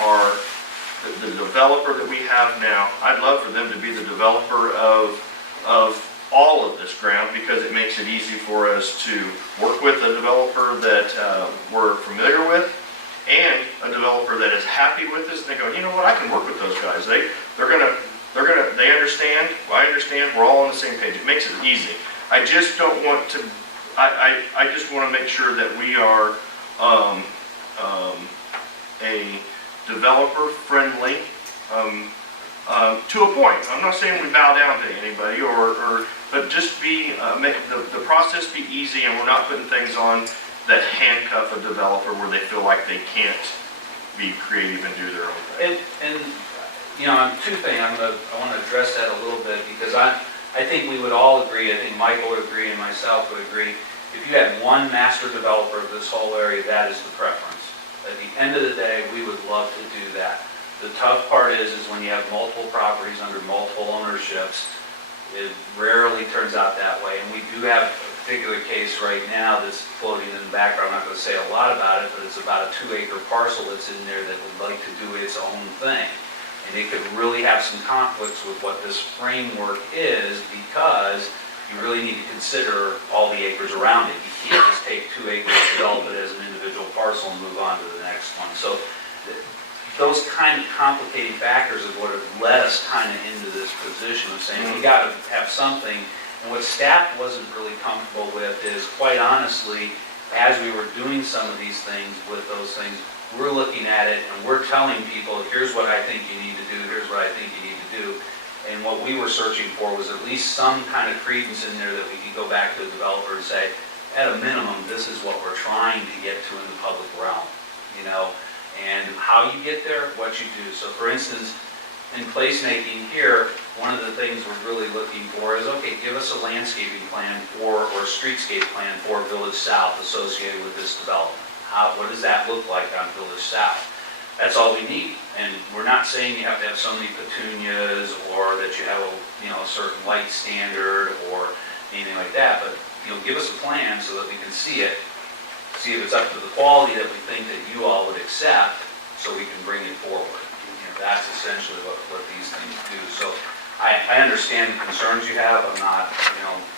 the developer that we have now, I'd love for them to be the developer of all of this ground, because it makes it easy for us to work with a developer that we're familiar with, and a developer that is happy with this, and they go, you know what, I can work with those guys. They understand, I understand, we're all on the same page. It makes it easy. I just don't want to, I just want to make sure that we are a developer-friendly, to a point. I'm not saying we bow down to anybody, but just make the process be easy, and we're not putting things on that handcuff a developer where they feel like they can't be creative and do their own thing. And two things, I want to address that a little bit, because I think we would all agree, I think Michael would agree and myself would agree, if you had one master developer of this whole area, that is the preference. At the end of the day, we would love to do that. The tough part is when you have multiple properties under multiple ownerships, it rarely turns out that way. And we do have a particular case right now that's floating in the background. I'm not going to say a lot about it, but it's about a 2-acre parcel that's in there that would like to do its own thing. And it could really have some conflicts with what this framework is, because you really need to consider all the acres around it. You can't just take 2 acres, develop it as an individual parcel and move on to the next one. So those kind of complicating factors is what have led us kind of into this position of saying, we got to have something. And what staff wasn't really comfortable with is, quite honestly, as we were doing some of these things with those things, we're looking at it and we're telling people, here's what I think you need to do, here's what I think you need to do. And what we were searching for was at least some kind of credence in there that we could go back to the developer and say, at a minimum, this is what we're trying to get to in the public realm, you know? And how you get there, what you do. So for instance, in placemaking here, one of the things we're really looking for is, okay, give us a landscaping plan for, or a streetscape plan for Village South associated with this development. What does that look like on Village South? That's all we need. And we're not saying you have to have so many petunias or that you have a certain light standard or anything like that, but give us a plan so that we can see it, see if it's up to the quality that we think that you all would accept, so we can bring it forward. That's essentially what these things do. So I understand the concerns you have. I'm not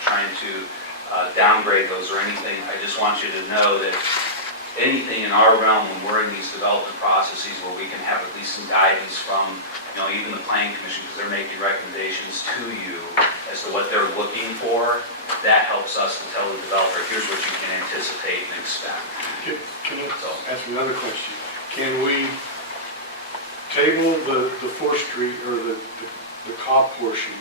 trying to downgrade those or anything. I just want you to know that anything in our realm when we're in these development processes where we can have at least some guidance from, even the planning commission, because they're making recommendations to you as to what they're looking for, that helps us to tell the developer, here's what you can anticipate and expect. Can I ask another question? Can we table the 4th Street or the Cobb portion?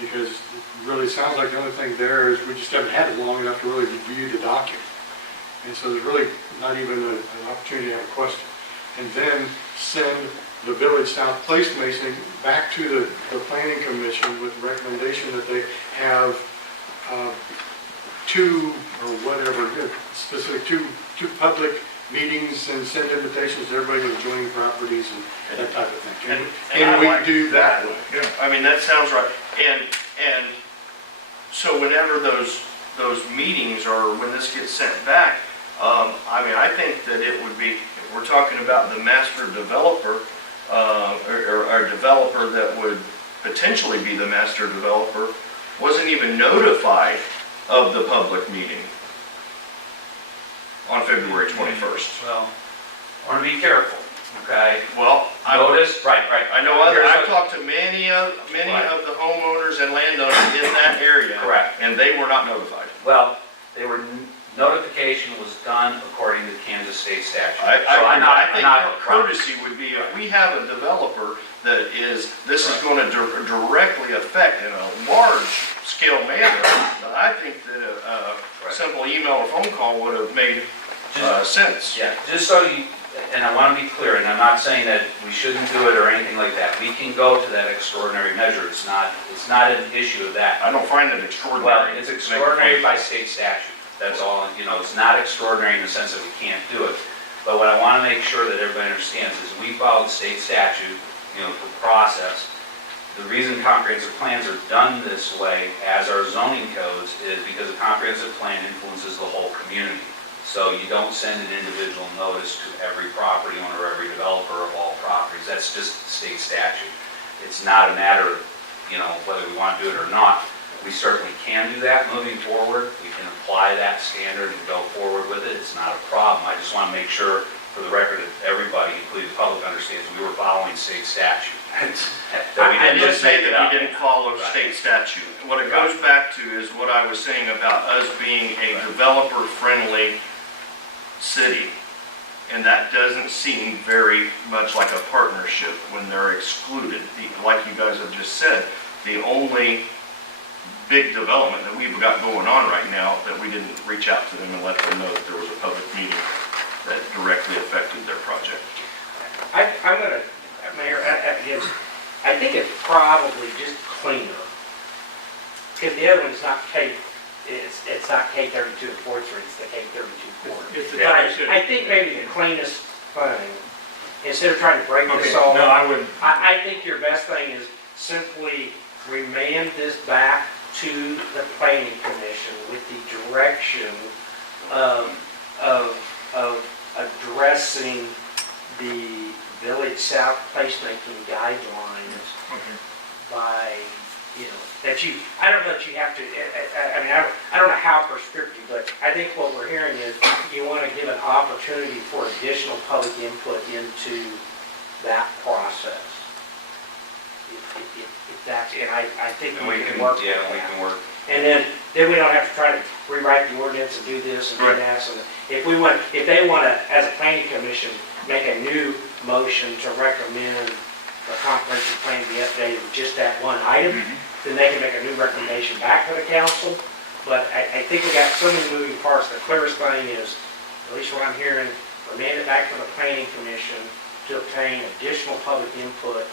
Because it really sounds like the only thing there is we just haven't had it long enough to really review the document. And so there's really not even an opportunity to have a question. And then send the Village South placemaking back to the Planning Commission with the recommendation that they have 2 or whatever, specific two public meetings and send invitations to everybody with adjoining properties and that type of thing. Can we do that way? Yeah, I mean, that sounds right. And so whenever those meetings or when this gets sent back, I think that it would be, if we're talking about the master developer, or a developer that would potentially be the master developer, wasn't even notified of the public meeting on February 21st. Well, I want to be careful, okay? Well, Notice, right. I know I've talked to many of the homeowners and landowners in that area. Correct. And they were not notified. Well, notification was done according to Kansas state statute. I think courtesy would be, if we have a developer that this is going to directly affect in a large scale manner, I think that a simple email or phone call would have made sense. Yeah, just so you, and I want to be clear, and I'm not saying that we shouldn't do it or anything like that. We can go to that extraordinary measure. It's not an issue of that. I don't find it extraordinary. Well, it's extraordinary by state statute. That's all, it's not extraordinary in the sense that we can't do it. But what I want to make sure that everybody understands is we follow the state statute, the process. The reason comprehensive plans are done this way, as our zoning codes, is because a comprehensive plan influences the whole community. So you don't send an individual notice to every property owner or every developer of all properties. That's just state statute. It's not a matter of, whether we want to do it or not. We certainly can do that moving forward. We can apply that standard and go forward with it. It's not a problem. I just want to make sure, for the record, that everybody, including the public, understands we were following state statute. That we didn't just make it up. We didn't follow state statute. What it goes back to is what I was saying about us being a developer-friendly city. And that doesn't seem very much like a partnership when they're excluded. Like you guys have just said, the only big development that we've got going on right now, that we didn't reach out to them and let them know that there was a public meeting that directly affected their project. I'm going to, Mayor, I think it's probably just cleaner. Because the other one's not it's not K32 and 4th Street, it's the K32 corner. It's the I think maybe the cleanest thing, instead of trying to break this all no, up, I wouldn't. I think your best thing is simply remand this back to the Planning Commission with the direction of addressing the Village South placemaking guidelines by I don't know that you have to, I mean, I don't know how prescriptive, but I think what we're hearing is you want to give an opportunity for additional public input into that process. If that's, and I think we can work with Yeah, we that. can work. And then we don't have to try to rewrite the ordinance and do this and do that. So if they want to, as a planning commission, make a new motion to recommend the comprehensive plan to be updated with just that one item, then they can make a new recommendation back to the council. But I think we got so many moving parts. The clearest thing is, at least what I'm hearing, remand it back to the planning commission to obtain additional public input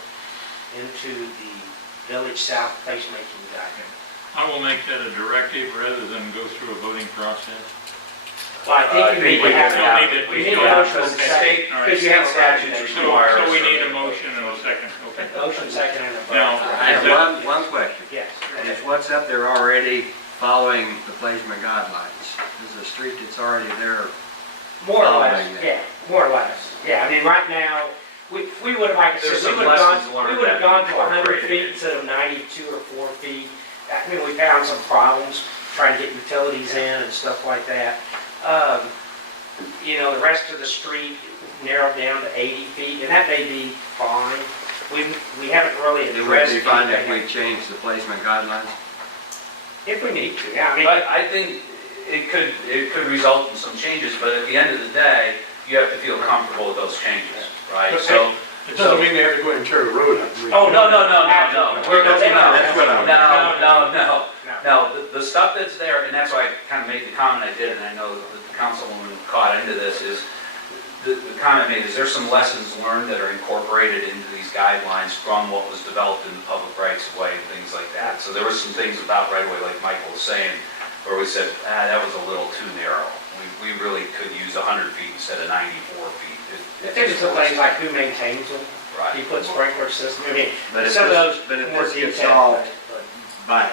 into the Village South placemaking document. I will make that a directive rather than go through a voting process. Well, I think you need to have, we you need still a have motion and a to- second, all right. because you have a Statutes recommendation. require- So we need a motion and a second, okay. Motion, second, and a vote. Now, I have one question. Yes. Is what's up there already following the placement guidelines? Is the street that's already there? More or less, Following that. yeah, more or less. Yeah, I mean, right now, we would have, like I There's said, some we would have lessons gone, learned we would have that gone we to 100 incorporated. feet instead of 92 or 4 feet. I mean, we found some problems trying to get utilities in and stuff like that. The rest of the street narrowed down to 80 feet, and that may be fine. We haven't really It would addressed be fine if anything. we change the placement guidelines? If we need to, yeah, I mean, But I think it could result in some changes, but at the end of the day, you have to feel comfortable with those changes, right? But So, It doesn't mean they have to go ahead and tear the road up. oh, no, no, We're No, they don't. That's what I'm- No, the stuff that's there, and that's why I kind of made the comment I did, and I know that the councilwoman caught into this, is the comment I made is there's some lessons learned that are incorporated into these guidelines from what was developed in the public rights of way and things like that. So there were some things about right of way, like Michael was saying, where we said, that was a little too narrow. We really could use 100 feet instead of 94 feet. there's some things like who maintains them. Right. You put sprinkler system, I mean, But if some of those this more gets detailed. solved by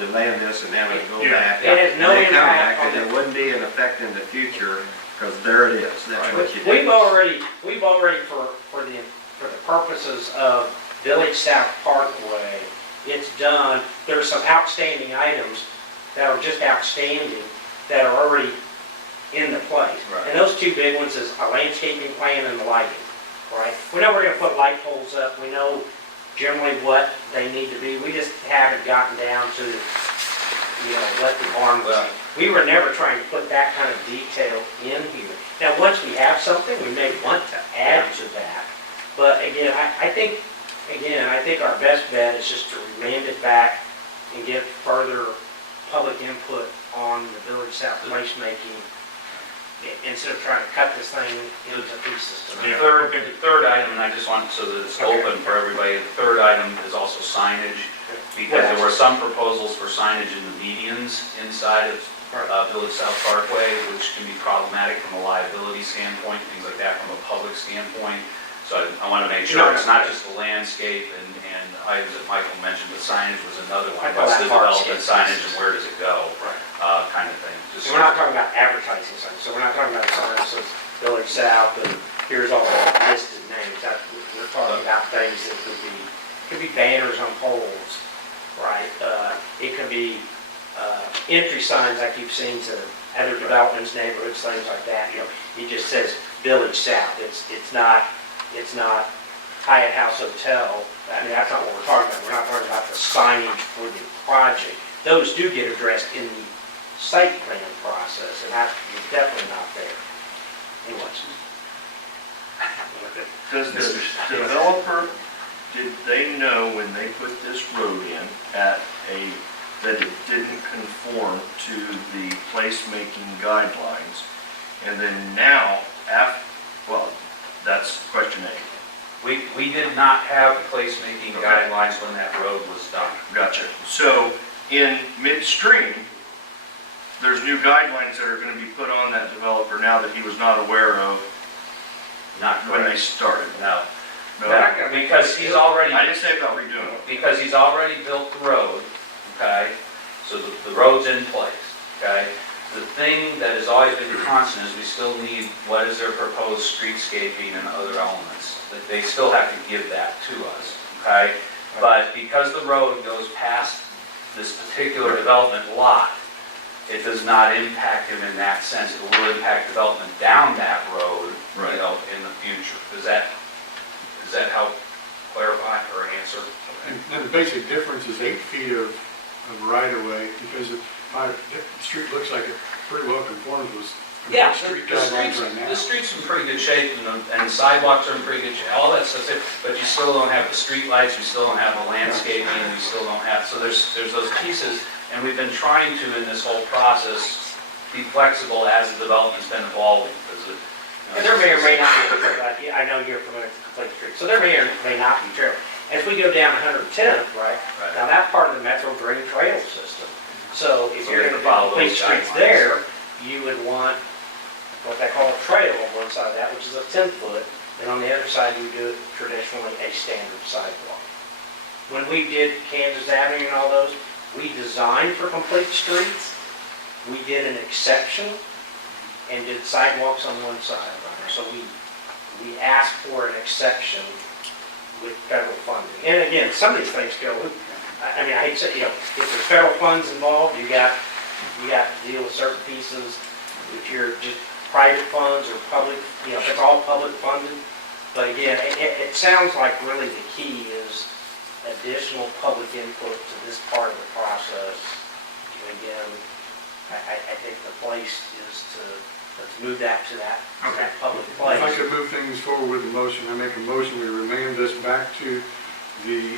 delaying this and having to go back. It has no they come impact back, on and the there wouldn't be an effect in the future, because there it is, that's what you do. We've already for the purposes of Village South Parkway, it's done. There's some outstanding items that are just outstanding that are already in the place. Right. And those two big ones is a landscaping plan and the lighting, right? We know we're gonna put light poles up. We know generally what they need to be. We just haven't gotten down to, what the barn was. Well- We were never trying to put that kind of detail in here. Now, once we have something, we may want to add to that. But again, I think our best bet is just to remand it back and get further public input on the Village South placemaking instead of trying to cut this thing into pieces. The third item, and I just want, so that it's open for everybody, the third item is also signage, because there were some proposals for signage in the medians inside of Village South Parkway, which can be problematic from a liability standpoint, things like that from a public standpoint. So I want to make sure it's not just the landscape and items that Michael mentioned, but signage was another one. I call What's that the development hardscape. signage and where does it go, Right. kind of thing. Just And we're not talking about advertising signs, so we're not talking about a sign that says Village South and here's all the listed names. We're talking about things that could be banners on poles, right? It could be entry signs like you've seen to other developments, neighborhoods, things like that. It just says Village South. It's not Hyatt House Hotel. I mean, that's not what we're talking about. We're not talking about the signage for the project. Those do get addressed in the site plan process, and that's definitely not there. Anyways. Does the developer, did they know when they put this road in that it didn't conform to the placemaking guidelines? And then now, well, that's question A. We did not have placemaking Okay. guidelines when that road was done. Gotcha. So in midstream, there's new guidelines that are going to be put on that developer now that he was not aware of Not when they correct. started. No. No, Because he's already, I didn't say about redoing it. because he's already built the road, okay? So the road's in place, okay? The thing that has always been constant is we still need, what is their proposed streetscaping and other elements? That they still have to give that to us, okay? But because the road goes past this particular development lot, it does not impact him in that sense. It will impact development down that road, you know, in the future. Does that help clarify or answer? And the basic difference is 8 feet of right-of-way, because the street looks like it pretty well conforms with Yeah, street the guidelines streets, right now. the streets are in pretty good shape, and the sidewalks are in pretty good shape, all that stuff, but you still don't have the street lights, you still don't have the landscaping, you still don't have, so there's those pieces, and we've been trying to, in this whole process, be flexible as the development's been evolving, because it. And there may or may not be, I know you're familiar with the complete street, so there may or may not be trail. As we go down 110th, right, now that part of the Metro Green Trail system. So if you're going to follow complete those streets guidelines. there, you would want what they call a trail on one side of that, which is a 10-foot, and on the other side, you do it traditionally a standard sidewalk. When we did Kansas Avenue and all those, we designed for complete streets, we did an exception and did sidewalks on one side. So we asked for an exception with federal funding. And again, some of these things go, I mean, I hate to say, you know, if there's federal funds involved, you got to deal with certain pieces. If you're just private funds or public, you know, if it's all public funded. But again, it sounds like really the key is additional public input to this part of the process. And again, I think the place is to, let's move that to that public place. If I could move things forward with a motion, I make a motion, we remand this back to the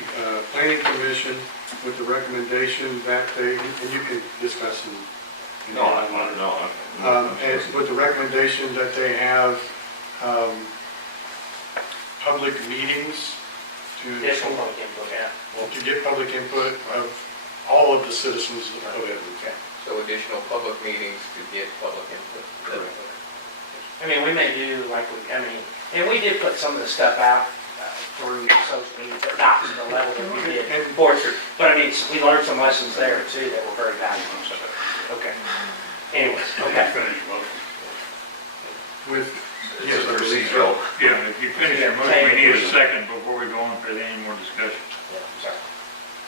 planning commission with the recommendation that they, and you can discuss them. And with the recommendation that they have public meetings Additional public input, yeah. to get public input of all of the citizens of Edwardsville. So additional public meetings to get public input. Correct. I mean, we may do like and we did put some of the stuff out through social media, but not to the level that we did before. But I mean, we learned some lessons there too that were very valuable. So, okay. Anyways, okay. With, It's yes, a I believe procedural. so. Yeah, if you finish your motion, we need a second before we go on for any more discussion. Yeah, sorry.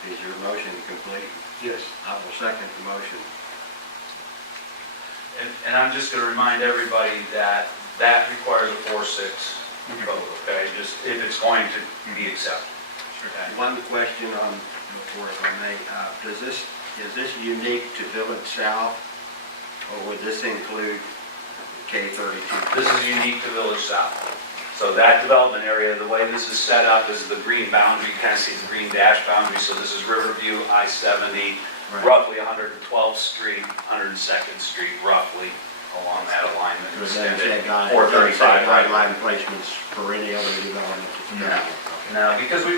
Is your motion complete? Yes. I will second the motion. And I'm just going to remind everybody that that requires a 4-6 vote, okay? Just if it's going to be accepted. Okay. One question on, before if I may, is this unique to Village South, or would this include K32? This is unique to Village South. So that development area, the way this is set up is the green boundary, you kind of see the green dash boundary. So this is Riverview, I-70, Right. roughly 112th Street, 102nd Street, roughly along that alignment. So it doesn't say Extended guide- 435 doesn't say right. guideline placements for any other development. No. No, because we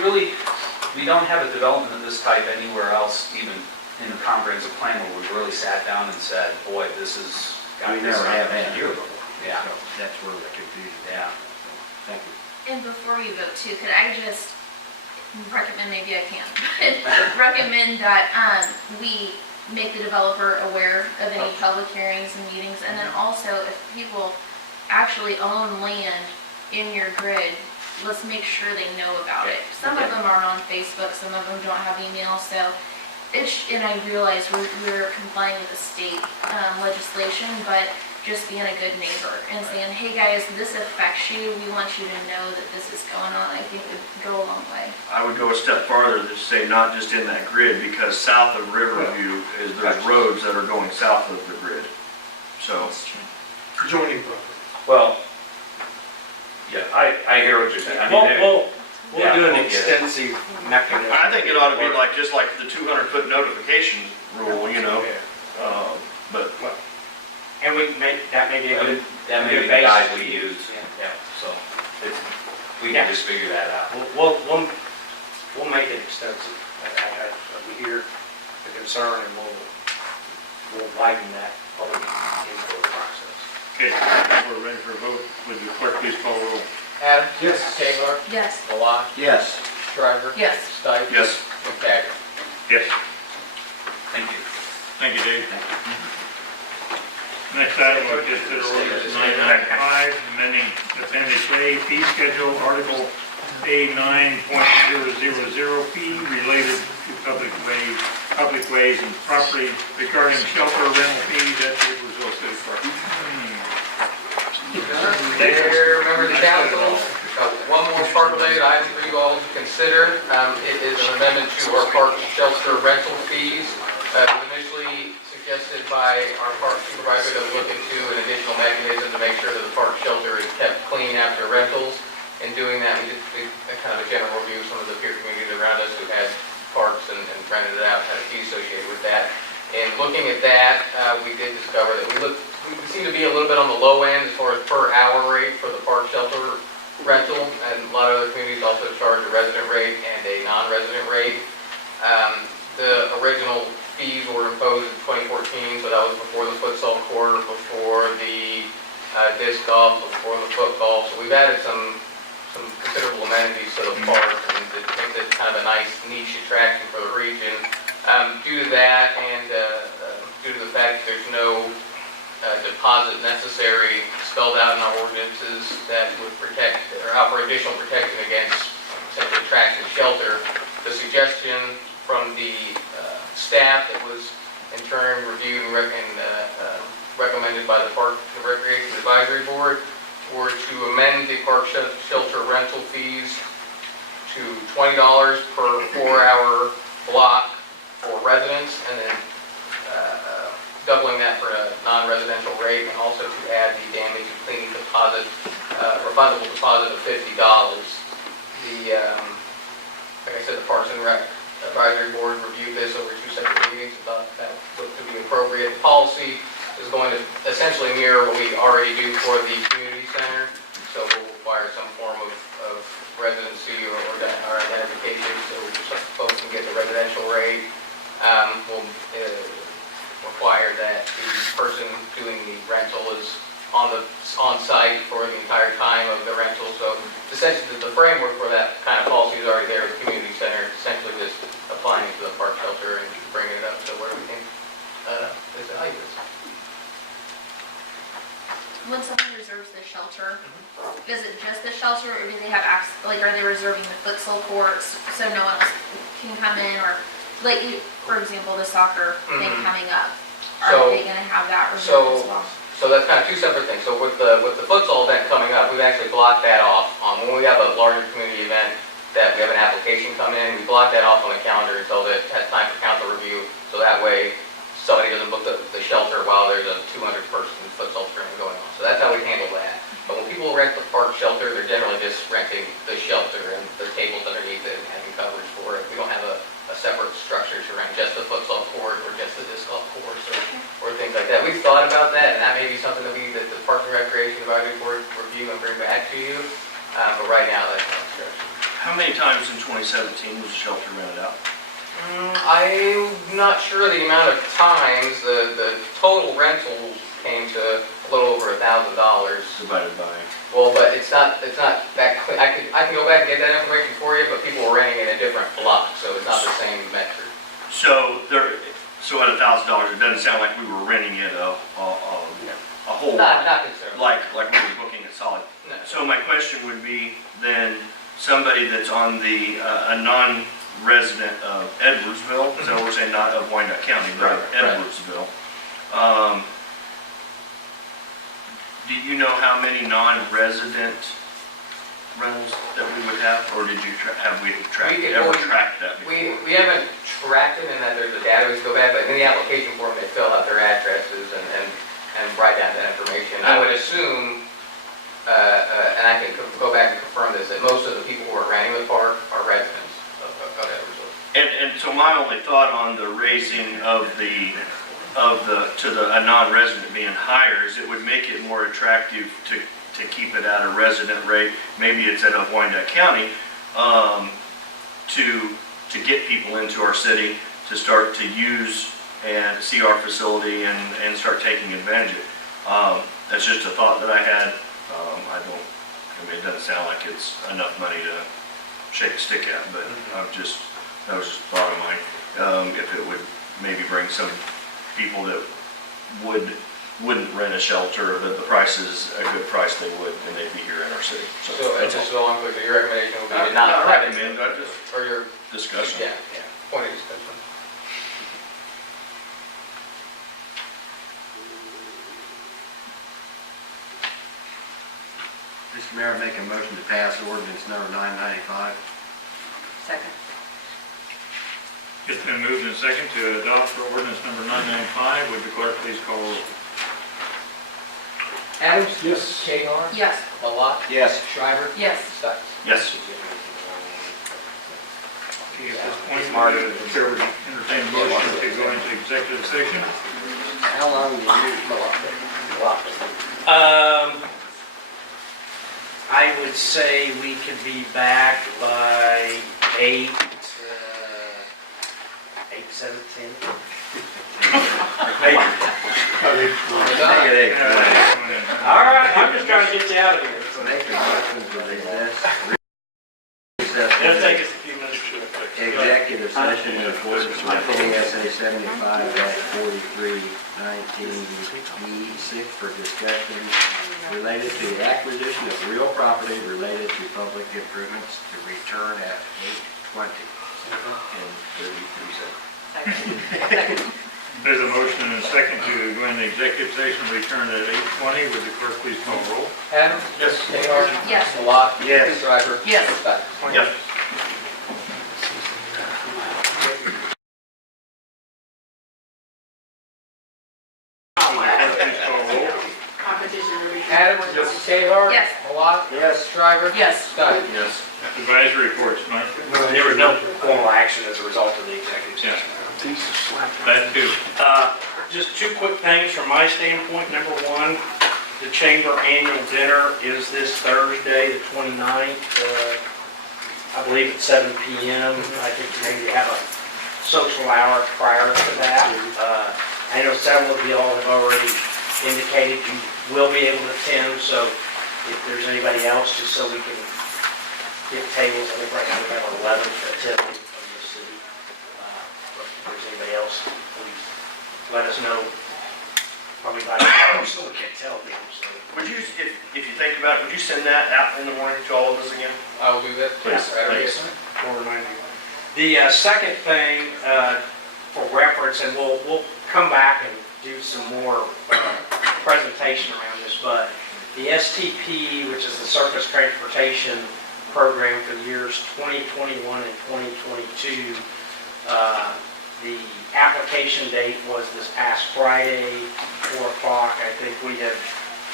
don't have a development of this type anywhere else, even in the comprehensive plan where we've really sat down and said, boy, this is. We never have had here before. Yeah. So that's where the confusion. Yeah. Thank you. And before you vote too, could I just recommend, maybe I can, recommend that we make the developer aware of any public hearings and meetings, and then also if people actually own land in your grid, let's make sure they know about it. Some of them aren't on Facebook, some of them don't have email, so and I realize we're complying with the state legislation, but just being a good neighbor and saying, hey guys, this affects you, we want you to know that this is going on, I think would go a long way. I would go a step farther to say not just in that grid, because south of Riverview is there's roads that are going south of the grid. So, Joining property. Well, yeah, I hear what you're saying. I mean, We'll Yeah, do an we'll get it. extensive mechanism. I think it ought to be like, just like the 200-foot notification rule, you know, but. And that may be a good. That may be the guide we use. Yeah, so we can just figure that out. We'll make it extensive. We hear the concern and we'll widen that public input process. Okay, we're ready for a vote. Would the clerk please call the roll? Adams? Yes. Kabler? Yes. Malat? Yes. Shriver? Yes. Stipe? Yes. And Taggart? Yes. Thank you. Thank you, Dave. Next item, we'll consider ordinance 995, amending Appendix A, fee schedule, Article a 9.000 fee related to public ways and property regarding shelter rental fees at Edwardsville City Park. Mayor, members of the council, one more park-related item for you all to consider. It is an amendment to our park shelter rental fees. It was initially suggested by our park supervisor to look into an additional mechanism to make sure that the park shelter is kept clean after rentals. In doing that, we did a kind of a general review of some of the peer communities around us who had parks and rented it out, had a fee associated with that. In looking at that, we did discover that we seem to be a little bit on the low end as far as per hour rate for the park shelter rental, and a lot of other communities also charge a resident rate and a non-resident rate. The original fees were imposed in 2014, so that was before the futsal court, before the disc golf, before the foot golf. So we've added some considerable amenities to the park, and it makes it kind of a nice niche attraction for the region. Due to that, and due to the fact that there's no deposit necessary spelled out in our ordinances that would protect or offer additional protection against essentially attraction shelter, the suggestion from the staff that was in turn reviewed and recommended by the Park and Recreation Advisory Board were to amend the park shelter rental fees to $20 per 4-hour block for residents, and then doubling that for a non-residential rate, and also to add the damage and cleaning deposit, refundable deposit of $50. Like I said, the Parks and Rec Advisory Board reviewed this over 2 separate meetings and thought that looked to be appropriate. The policy is going to essentially mirror what we already do for the community center, so we'll require some form of residency or identification so folks can get the residential rate. We'll require that the person doing the rental is on site for the entire time of the rental. So essentially the framework for that kind of policy is already there with the community center. It's essentially just applying it to the park shelter and bringing it up to where we think is valuable. When someone reserves the shelter, is it just the shelter, or do they have access, like, are they reserving the futsal courts so no one else can come in, or, like, for example, the soccer thing coming up? Are they gonna have that reserved as well? So that's kind of two separate things. So with the futsal event coming up, we've actually blocked that off. When we have a larger community event that we have an application come in, we block that off on the calendar until it has time for council review. So that way, somebody doesn't book the shelter while there's a 200-person futsal tournament going on. So that's how we handle that. But when people rent the park shelter, they're generally just renting the shelter and the tables underneath it and having coverage for it. We don't have a separate structure to rent just the futsal court or just the disc golf course or things like that. We've thought about that, and that may be something that the Park and Recreation Advisory Board review and bring back to you. But right now, that's not a structure. How many times in 2017 was the shelter rented out? I'm not sure the amount of times. The total rental came to a little over $1,000. Divided by? Well, but it's not that clear. I can go back and get that information for you, but people were renting in a different block, so it's not the same metric. So at $1,000, it doesn't sound like we were renting it a whole lot. Not concerned. Like we were booking it solid. No. So my question would be then somebody that's on the a non-resident of Edwardsville, is that what we're saying, not of Wyandotte County, but of Edwardsville. Do you know how many non-resident rentals that we would have, or did you have we tracked that before? We haven't tracked it in that there's a database to go back, but in the application form they fill out their addresses and write down that information. I would assume, and I can go back and confirm this, that most of the people who are renting the park are residents of Edwardsville. And so my only thought on the raising of a non-resident being higher is it would make it more attractive to keep it at a resident rate. Maybe it's at a Wyandotte County, to get people into our city to start to use and see our facility and start taking advantage of it. That's just a thought that I had. It doesn't sound like it's enough money to shake a stick at, but that was just a thought of mine. If it would maybe bring some people that would wouldn't rent a shelter, but the price is a good price, they would, and they'd be here in our city. So, that's just all. so I'm clear, your recommendation would be to Not not have it, recommend, I just or your, discuss. yeah, point of discussion. Mr. Mayor, I make a motion to pass ordinance number 995. Second. It's been moved and second to adopt ordinance number 995. Would the clerk please call roll? Adams? Yes. Kahar? Yes. Malat? Yes. Shriver? Yes. Stites? Yes. Okay, at this point, the chair would entertain a motion to go into executive session. How long do you need? I would say we could be back by 8, 7, 10. Maybe. Negative. All right, I'm just trying to get you out of here. Make a motion to recess. It'll take us a few minutes. Executive session in accordance with KSA 75-43-19E6 for discussion related to the acquisition of real property related to public improvements to return at 8:20 and 33 seconds. There's a motion and a second to go into executive session, return at 8:20. Would the clerk please call roll? Adams? Yes. Kahar? Yes. Malat? Yes. Shriver? Yes. Stites? Yes. Please call roll. Adams? Kahar? Yes. Malat? Yes. Shriver? Yes. Stites? Yes. Advisory reports, Mike. There was no formal action as a result of the executive session. That too. Just two quick things from my standpoint. Number one, the chamber annual dinner is this Thursday, the 29th. I believe at 7 p.m. I think maybe have a social hour prior to that. I know several of you all have already indicated you will be able to attend, so if there's anybody else, just so we can get tables, I think right now we have 11 attending from the city. But if there's anybody else, please let us know. Probably by tomorrow, so we can tell them. So. Would you, if you think about it, would you send that out in the morning to all of us again? I will do that. Please, Saturday. thanks. We'll remind you. The second thing, for reference, and we'll come back and do some more presentation around this, but the STP, which is the Surface Transportation Program for the years 2021 and 2022, the application date was this past Friday, 4 o'clock. I think we have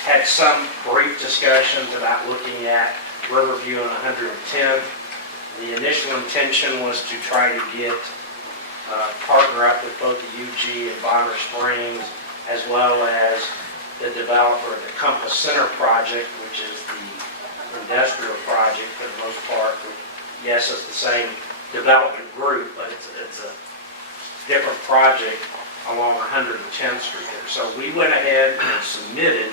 had some brief discussions about looking at Riverview and 110th. The initial intention was to try to get partner up with both the UG and Bonner Springs, as well as the developer of the Compass Center project, which is the industrial project for the most part. Yes, it's the same development group, but it's a different project along 110th Street there. So we went ahead and submitted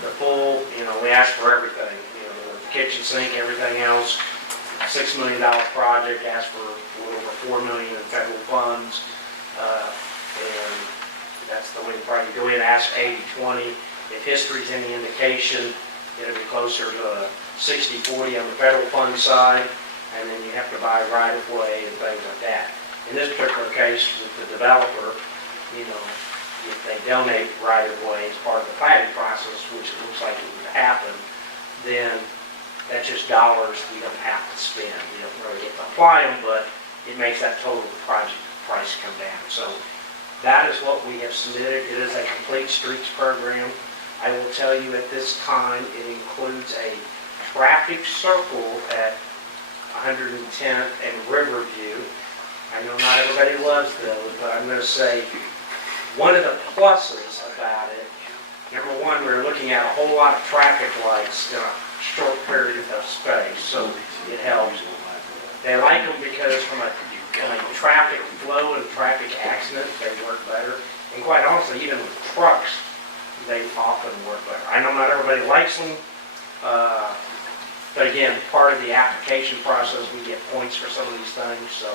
the full, we asked for everything, the kitchen sink, everything else. $6 million project, asked for a little over $4 million in federal funds, and that's the way to probably go in, ask 80-20. If history's any indication, it'll be closer to 60-40 on the federal fund side, and then you have to buy right-of-way and things like that. In this particular case, with the developer, if they donate right-of-way as part of the planning process, which it looks like it would happen, then that's just dollars we don't have to spend. We don't really get to apply them, but it makes that total project price come down. So that is what we have submitted. It is a complete streets program. I will tell you at this time, it includes a traffic circle at 110th and Riverview. I know not everybody loves those, but I'm going to say one of the pluses about it, number one, we're looking at a whole lot of traffic lights in a short period of space, so it helps. They like them because from a traffic flow and traffic accident, they work better. And quite honestly, even with trucks, they often work better. I know not everybody likes them, but again, part of the application process, we get points for some of these things. So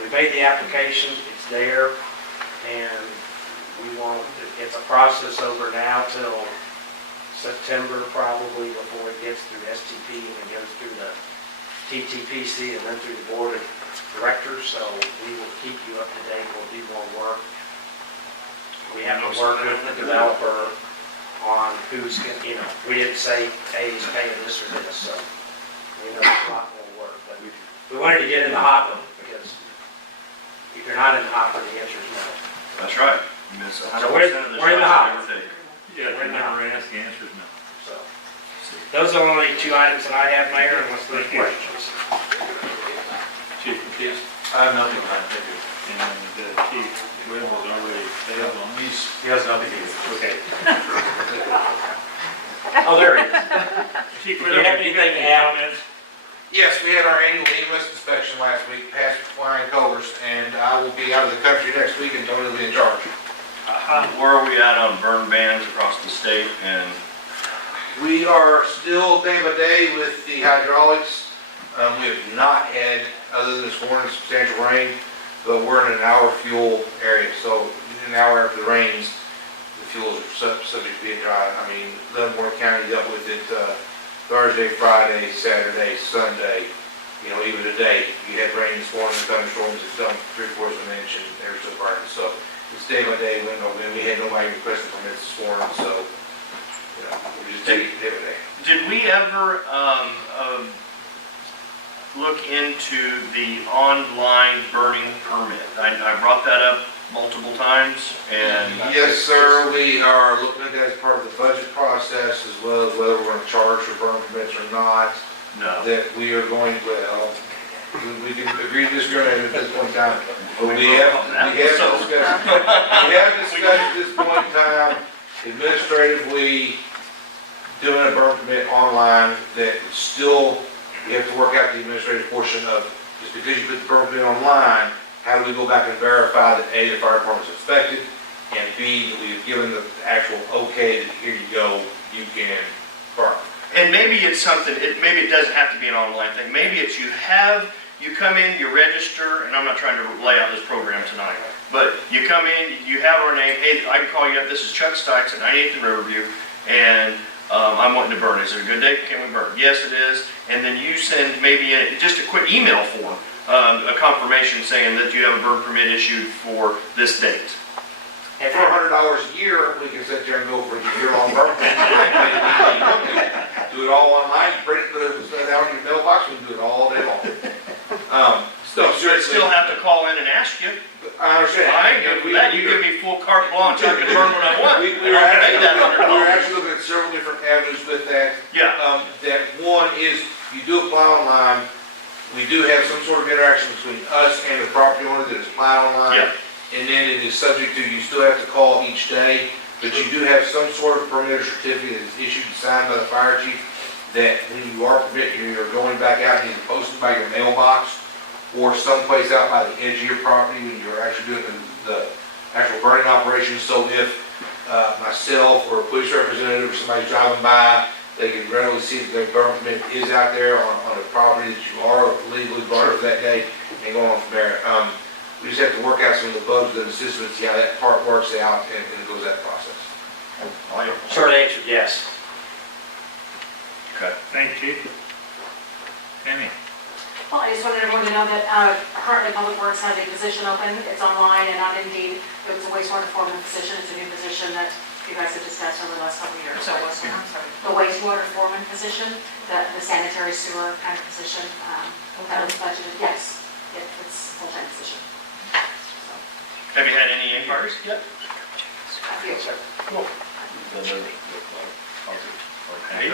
we made the application, it's there, and we won't, it's a process over now till September probably before it gets through STP and it goes through the TTPC and then through the board of directors, so we will keep you up to date, we'll do more work. We have to work with the developer on who's, you know, we didn't say, hey, he's paying this or this, so we know it's a lot more work, but we wanted to get in the hopper, because if you're not in the hopper, the answer is no. That's right. You miss 100% So of the we're in the shots hopper. you ever take. Yeah, if you never ask, the answer is no. So, those are the only two items that I have, Mayor, unless there's questions. Chief, please. I have nothing, man, thank you. And Chief Will has already failed on these. He has nothing to do. Okay. Oh, there it is. Chief Do Will, you have you anything got to any add? comments? Yes, we had our annual EMS inspection last week, passed with flying colors, and I will be out of the country next week and Tony will be in charge. Where are we at on burn bans across the state? And We are still day by day with the hydraulics. We have not had, other than this morning, substantial rain, but we're in an hour fuel area, so an hour after the rains, the fuels are subject to being dry. I mean, Leavenworth County dealt with it Thursday, Friday, Saturday, Sunday, you know, even today. You had rain this morning, thunderstorms, it's done 3/4 of an inch, and they're still burning. So it's day by day, window, and we had nobody requesting permits this morning, so, you know, we just take it day by day. did we ever look into the online burning permit? I brought that up multiple times, and Yes, sir, we are looking at that as part of the budget process, as well as whether we're going to charge for burn permits or not. no. That we are going, well, we can agree to disagree at this point in time. But we have discussed at this point in time, administratively, doing a burn permit online, that it's still, we have to work out the administrative portion of, just because you put the burn permit online, how do we go back and verify that A, the fire department's inspected, and B, that we've given the actual okay that here you go, you can burn. And maybe it's something, maybe it doesn't have to be an online thing. Maybe it's you come in, you register, and I'm not trying to lay out this program tonight, but you come in, you have our name, hey, I can call you up, this is Chuck Stikes at 98th and Riverview, and I'm wanting to burn. Is it a good day? Can we burn? Yes, it is. And then you send maybe just a quick email form, a confirmation saying that you have a burn permit issued for this date. And for $100 a year, we can sit there and go for a year-long burn permit. Do it all online, print it, put it out in your mailbox, we can do it all day long. So I still have to call in and ask you. I understand. I ain't good with that. You give me full carte blanche, I can burn when I want. We I are don't pay that we're $100. actually looking at several different avenues with that. Yeah. That one is, you do apply online, we do have some sort of interaction between us and the property owner that is applied online. Yeah. And then it is subject to, you still have to call each day, but you do have some sort of permit or certificate that is issued and signed by the fire chief, that when you are permitted, you're going back out and either posted by your mailbox or someplace out by the edge of your property when you're actually doing the actual burning operation. So if myself or a police representative or somebody's driving by, they can readily see that their burn permit is out there on a property that you are legally burning for that day, and go on from there. We just have to work out some of the bugs in the system and see how that part works out, and it goes that process. Short answer, yes. Okay. Thank you, Chief. Amy? Well, I just wanted everyone to know that currently Public Works has a position open. It's online and on Indeed. It was a wastewater foreman position. It's a new position that you guys have discussed over the last couple of years. So it's the wastewater foreman position, the sanitary sewer kind of position. That was budgeted. Yes, it's a full-time position. Have you had any inquiries yet? A few. Hey, okay. A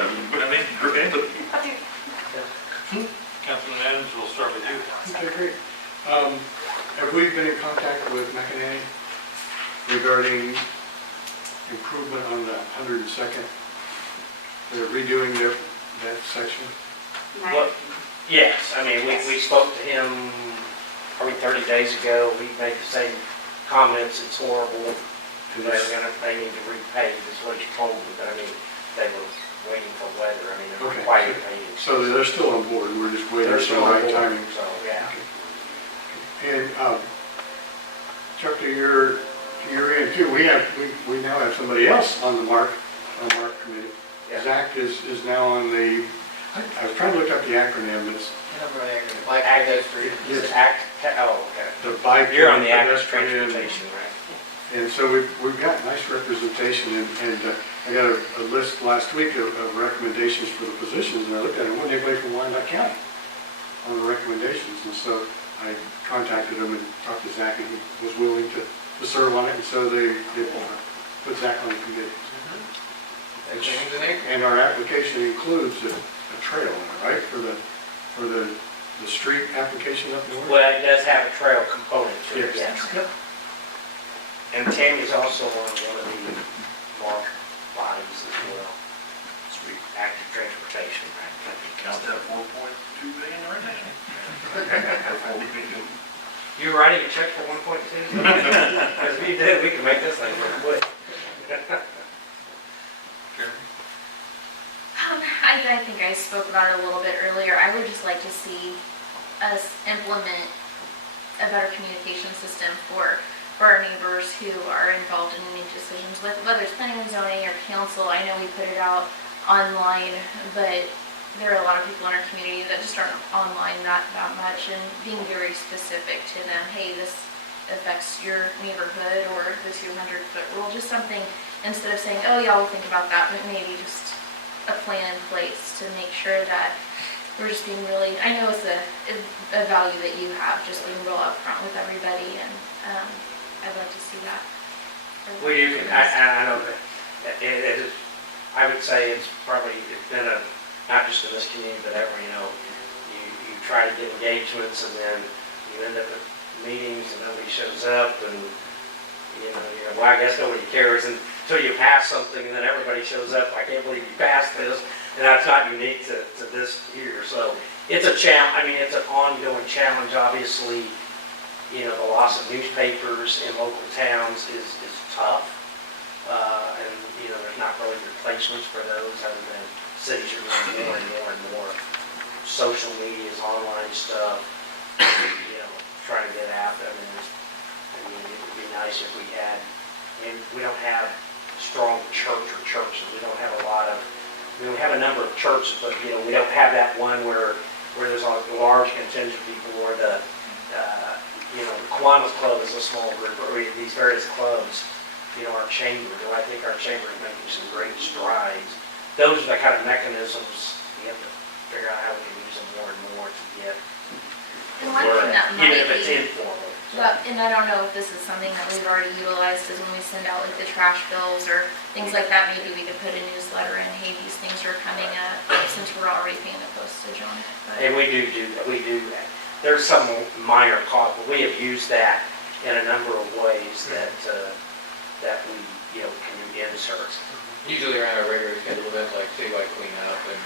few. Councilman Adams, we'll start with you. Okay, great. Have we been in contact with McEnany regarding improvement on the 102nd? They're redoing that section? What? Yes, I mean, we spoke to him probably 30 days ago. We made the same comments, it's horrible. They need to repave, is what he told me, but I mean, they were waiting for weather. I mean, they're Okay. required to pave. So they're still on board, we're just waiting They're for still the on right board, timing. so, yeah. And Chuck, to your you're in too. We now have somebody else on the Mark committee. Yeah. Zach is now on the, I was trying to look up the acronym, it's Like Act, Yes. act, oh, okay. the bike. You're on the act of pedestrian. transportation, right? And so we've got nice representation, and I got a list last week of recommendations for the positions, and I looked at it, wasn't anybody from Wyandotte County on the recommendations, and so I contacted him and talked to Zach, and he was willing to serve on it, and so they put Zach on the committee. James and Nate? And our application includes a trail, right, for the street application up north? Well, it does have a trail component to it, Yes. yes. And Tammy's also on one of the mark bodies as well. Street active transportation. Count that 4.2 billion right now. You writing a check for 1.2? Because if you did, we can make this thing real quick. I think I spoke about it a little bit earlier. I would just like to see us implement a better communication system for our neighbors who are involved in any decisions, with whether it's planning and zoning or council. I know we put it out online, but there are a lot of people in our community that just aren't online that much, and being very specific to them, hey, this affects your neighborhood, or the 200-foot rule, just something, instead of saying, oh yeah, we'll think about that, but maybe just a plan in place to make sure that we're just being really, I know it's a value that you have, just being real upfront with everybody, and I'd like to see that. Well, you can, I know that it is, I would say it's probably, it's been not just in this community, but ever, you try to get engagements, and then you end up at meetings and nobody shows up, and well, I guess nobody cares until you pass something, and then everybody shows up. I can't believe you passed this, and that's not unique to this here. So it's a challenge. I mean, it's an ongoing challenge. Obviously, the loss of newspapers in local towns is tough, and there's not really replacements for those, other than cities are doing more and more and more social medias, online stuff. Trying to get out. I mean, it would be nice if we had. We don't have strong churches. We don't have a lot of. We have a number of churches, but we don't have that one where there's a large contingent of people, or the Kiwanis Club is a small group, or these various clubs. Our chamber. I think our chamber is making some great strides. Those are the kind of mechanisms we have to figure out how we can use them more and more to get. And one thing that might Even if it's be, informal. and I don't know if this is something that we've already utilized, is when we send out like the trash bills or things like that, maybe we could put a newsletter in, hey, these things are coming up, since we're already paying the postage on it. And we do that. We do that. There's some minor cost, but we have used that in a number of ways that we can do inserts. Usually around our regular scheduled events like citywide cleanup and,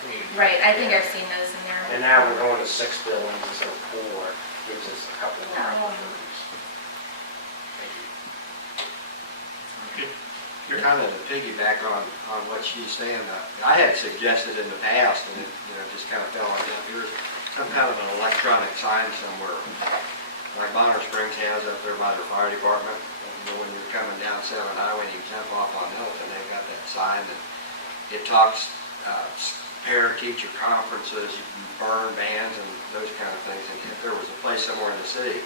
community. Right, I think I've seen those in there. And now we're going to 6 buildings instead of 4, gives us a couple more opportunities. Kind of to piggyback on what she's saying, I had suggested in the past, and it just kind of fell on deaf ears, some kind of an electronic sign somewhere, like Bonner Springs has up there by their fire department. When you're coming down 7 Highway and you jump off on Milton, they've got that sign that it talks parent-teacher conferences, you can burn bans and those kind of things. And if there was a place somewhere in the city,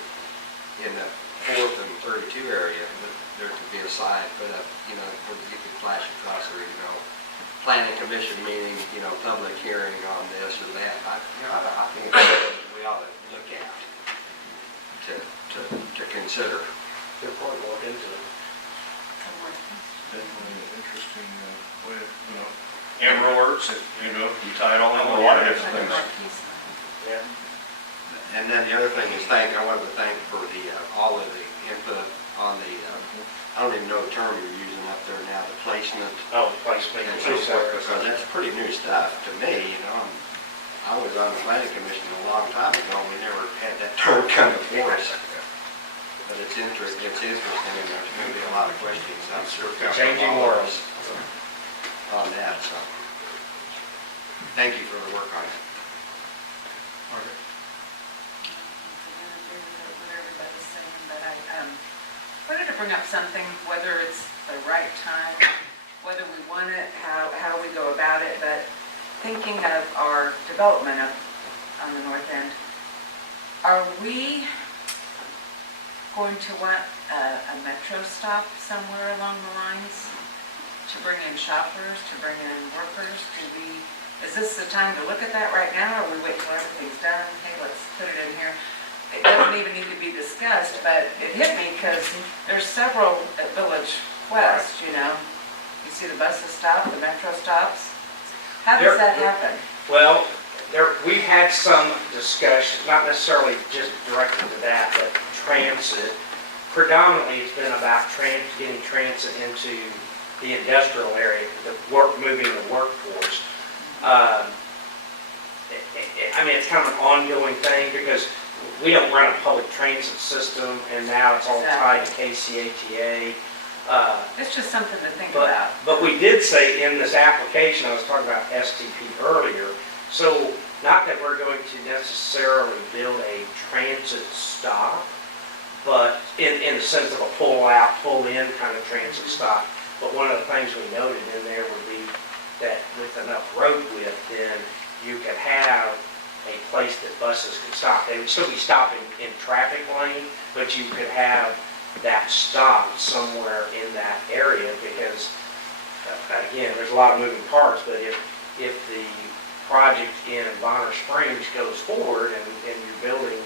in the 4th and 32 area, there could be a sign put up, where you could flash across there, planning commission meeting, public hearing on this or that. I think it's something we ought to look at to consider. Good point, we'll look into it. Definitely an interesting way of, Amber alerts, you tie it all in with a lot of different things. Yeah. And then the other thing is I wanted to thank for all of the input on I don't even know the term you're using up there now, the placement. Oh, the placement. And so forth, because that's pretty new stuff to me, I was on the planning commission a long time ago, and we never had that term come before us. But it's interesting, and there's going to be a lot of questions, I'm sure. Changing worlds. On that, so. Thank you for the work on it. wanted to bring up something, whether it's the right time, whether we want it, how we go about it, but thinking of our development up on the north end, are we going to want a metro stop somewhere along the lines to bring in shoppers, to bring in workers? Is this the time to look at that right now, or we wait till everything's done? Hey, let's put it in here. It doesn't even need to be discussed, but it hit me because there's several at Village West, you know. You see the buses stop, the metro stops. How does that happen? Well, we've had some discussion, not necessarily just directed to that, but transit. Predominantly, it's been about getting transit into the industrial area, moving the workforce. I mean, it's kind of an ongoing thing because we don't run a public transit system, and now it's all tied to KCATA. It's just something to think about. But we did say in this application, I was talking about STP earlier, so not that we're going to necessarily build a transit stop, but in the sense of a pull-out, pull-in kind of transit stop. But one of the things we noted in there would be that with enough road width, then you could have a place that buses could stop. They would still be stopping in traffic lane, but you could have that stop somewhere in that area because, again, there's a lot of moving parts, but if the project in Bonner Springs goes forward and you're building,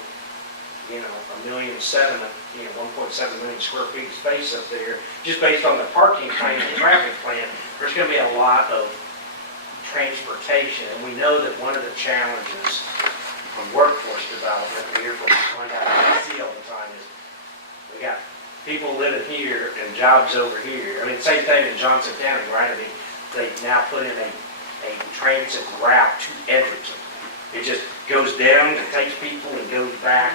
you know, 1.7 million, 1.7 million square feet of space up there, just based on the parking plan and traffic plan, there's going to be a lot of transportation. And we know that one of the challenges from workforce development, we hear from DC all the time, is we got people living here and jobs over here. I mean, same thing in Johnson County, right? I mean, they now put in a transit route to Edwardsville. It just goes down and takes people and goes back,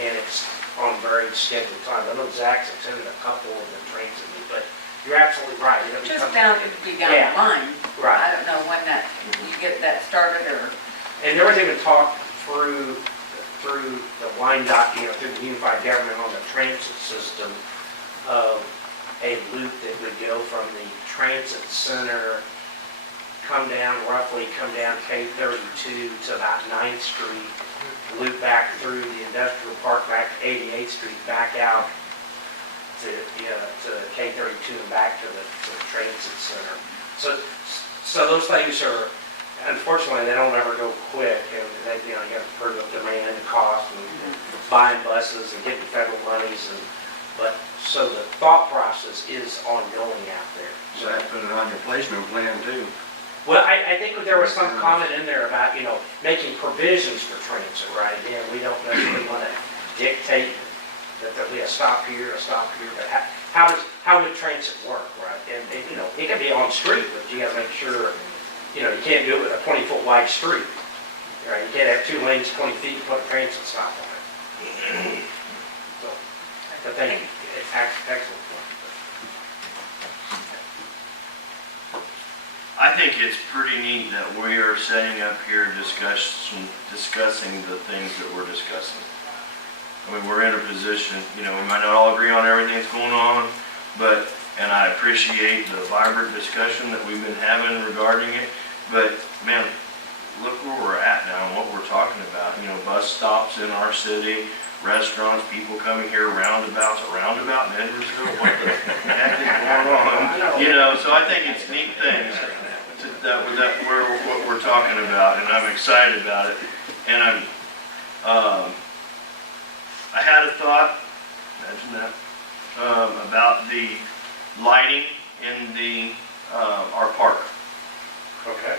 and it's on very scheduled time. I know Zach's attended a couple of the transit meetings, but you're absolutely right. It would be down the line. Right. I don't know when you get that started or. And there was even talk through the WYNDOT, you know, through the unified government on the transit system of a loop that would go from the transit center, come down K32 to about 9th Street, loop back through the industrial park, back to 88th Street, back out to K32 and back to the transit center. So those things are, unfortunately, they don't ever go quick, and they, you got to prove up demand and cost and buying buses and getting federal monies, but so the thought process is ongoing out there. So that put it on your placement plan too. Well, I think there was some comment in there about, making provisions for transit, right? Again, we don't necessarily want to dictate that there'll be a stop here, but how would transit work, right? And it can be on street, but you got to make sure, you can't do it with a 20-foot wide street, right? You can't have 2 lanes, 20 feet, and put a transit stop on it. So, I think it's excellent. I think it's pretty neat that we are setting up here discussing the things that we're discussing. I mean, we're in a position, we might not all agree on everything that's going on, and I appreciate the vibrant discussion that we've been having regarding it, but man, look where we're at now and what we're talking about. Bus stops in our city, restaurants, people coming here, roundabouts, a roundabout in Edwardsville, what the heck is going on? So I think it's neat things that what we're talking about, and I'm excited about it. And I had a thought, imagine that, about the lighting in our park. Okay.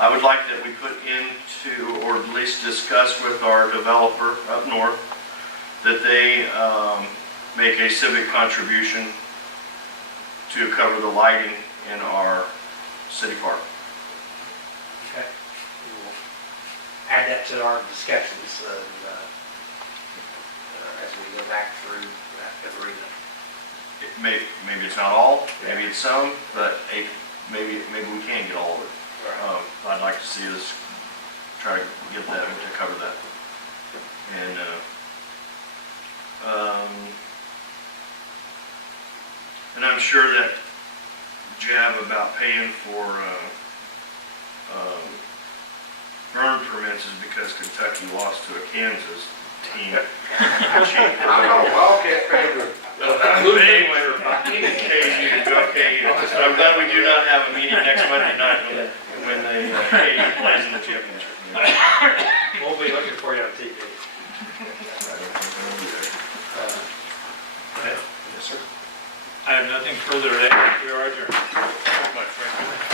I would like that we put into, or at least discuss with our developer up north, that they make a civic contribution to cover the lighting in our city park. Okay. We'll add that to our discussions as we go back through that agreement. Maybe it's not all, maybe it's some, but maybe we can get all of it. Right. I'd like to see us try to get that, to cover that. And And I'm sure that jab about paying for burn permits is because Kentucky lost to a Kansas team. I'm not a Wildcat fan, but But anyway, okay, I'm glad we do not have a meeting next Monday night when the KU plays in the championship. We'll be looking for you on TV. I have nothing further to add. We are adjourned. My friend.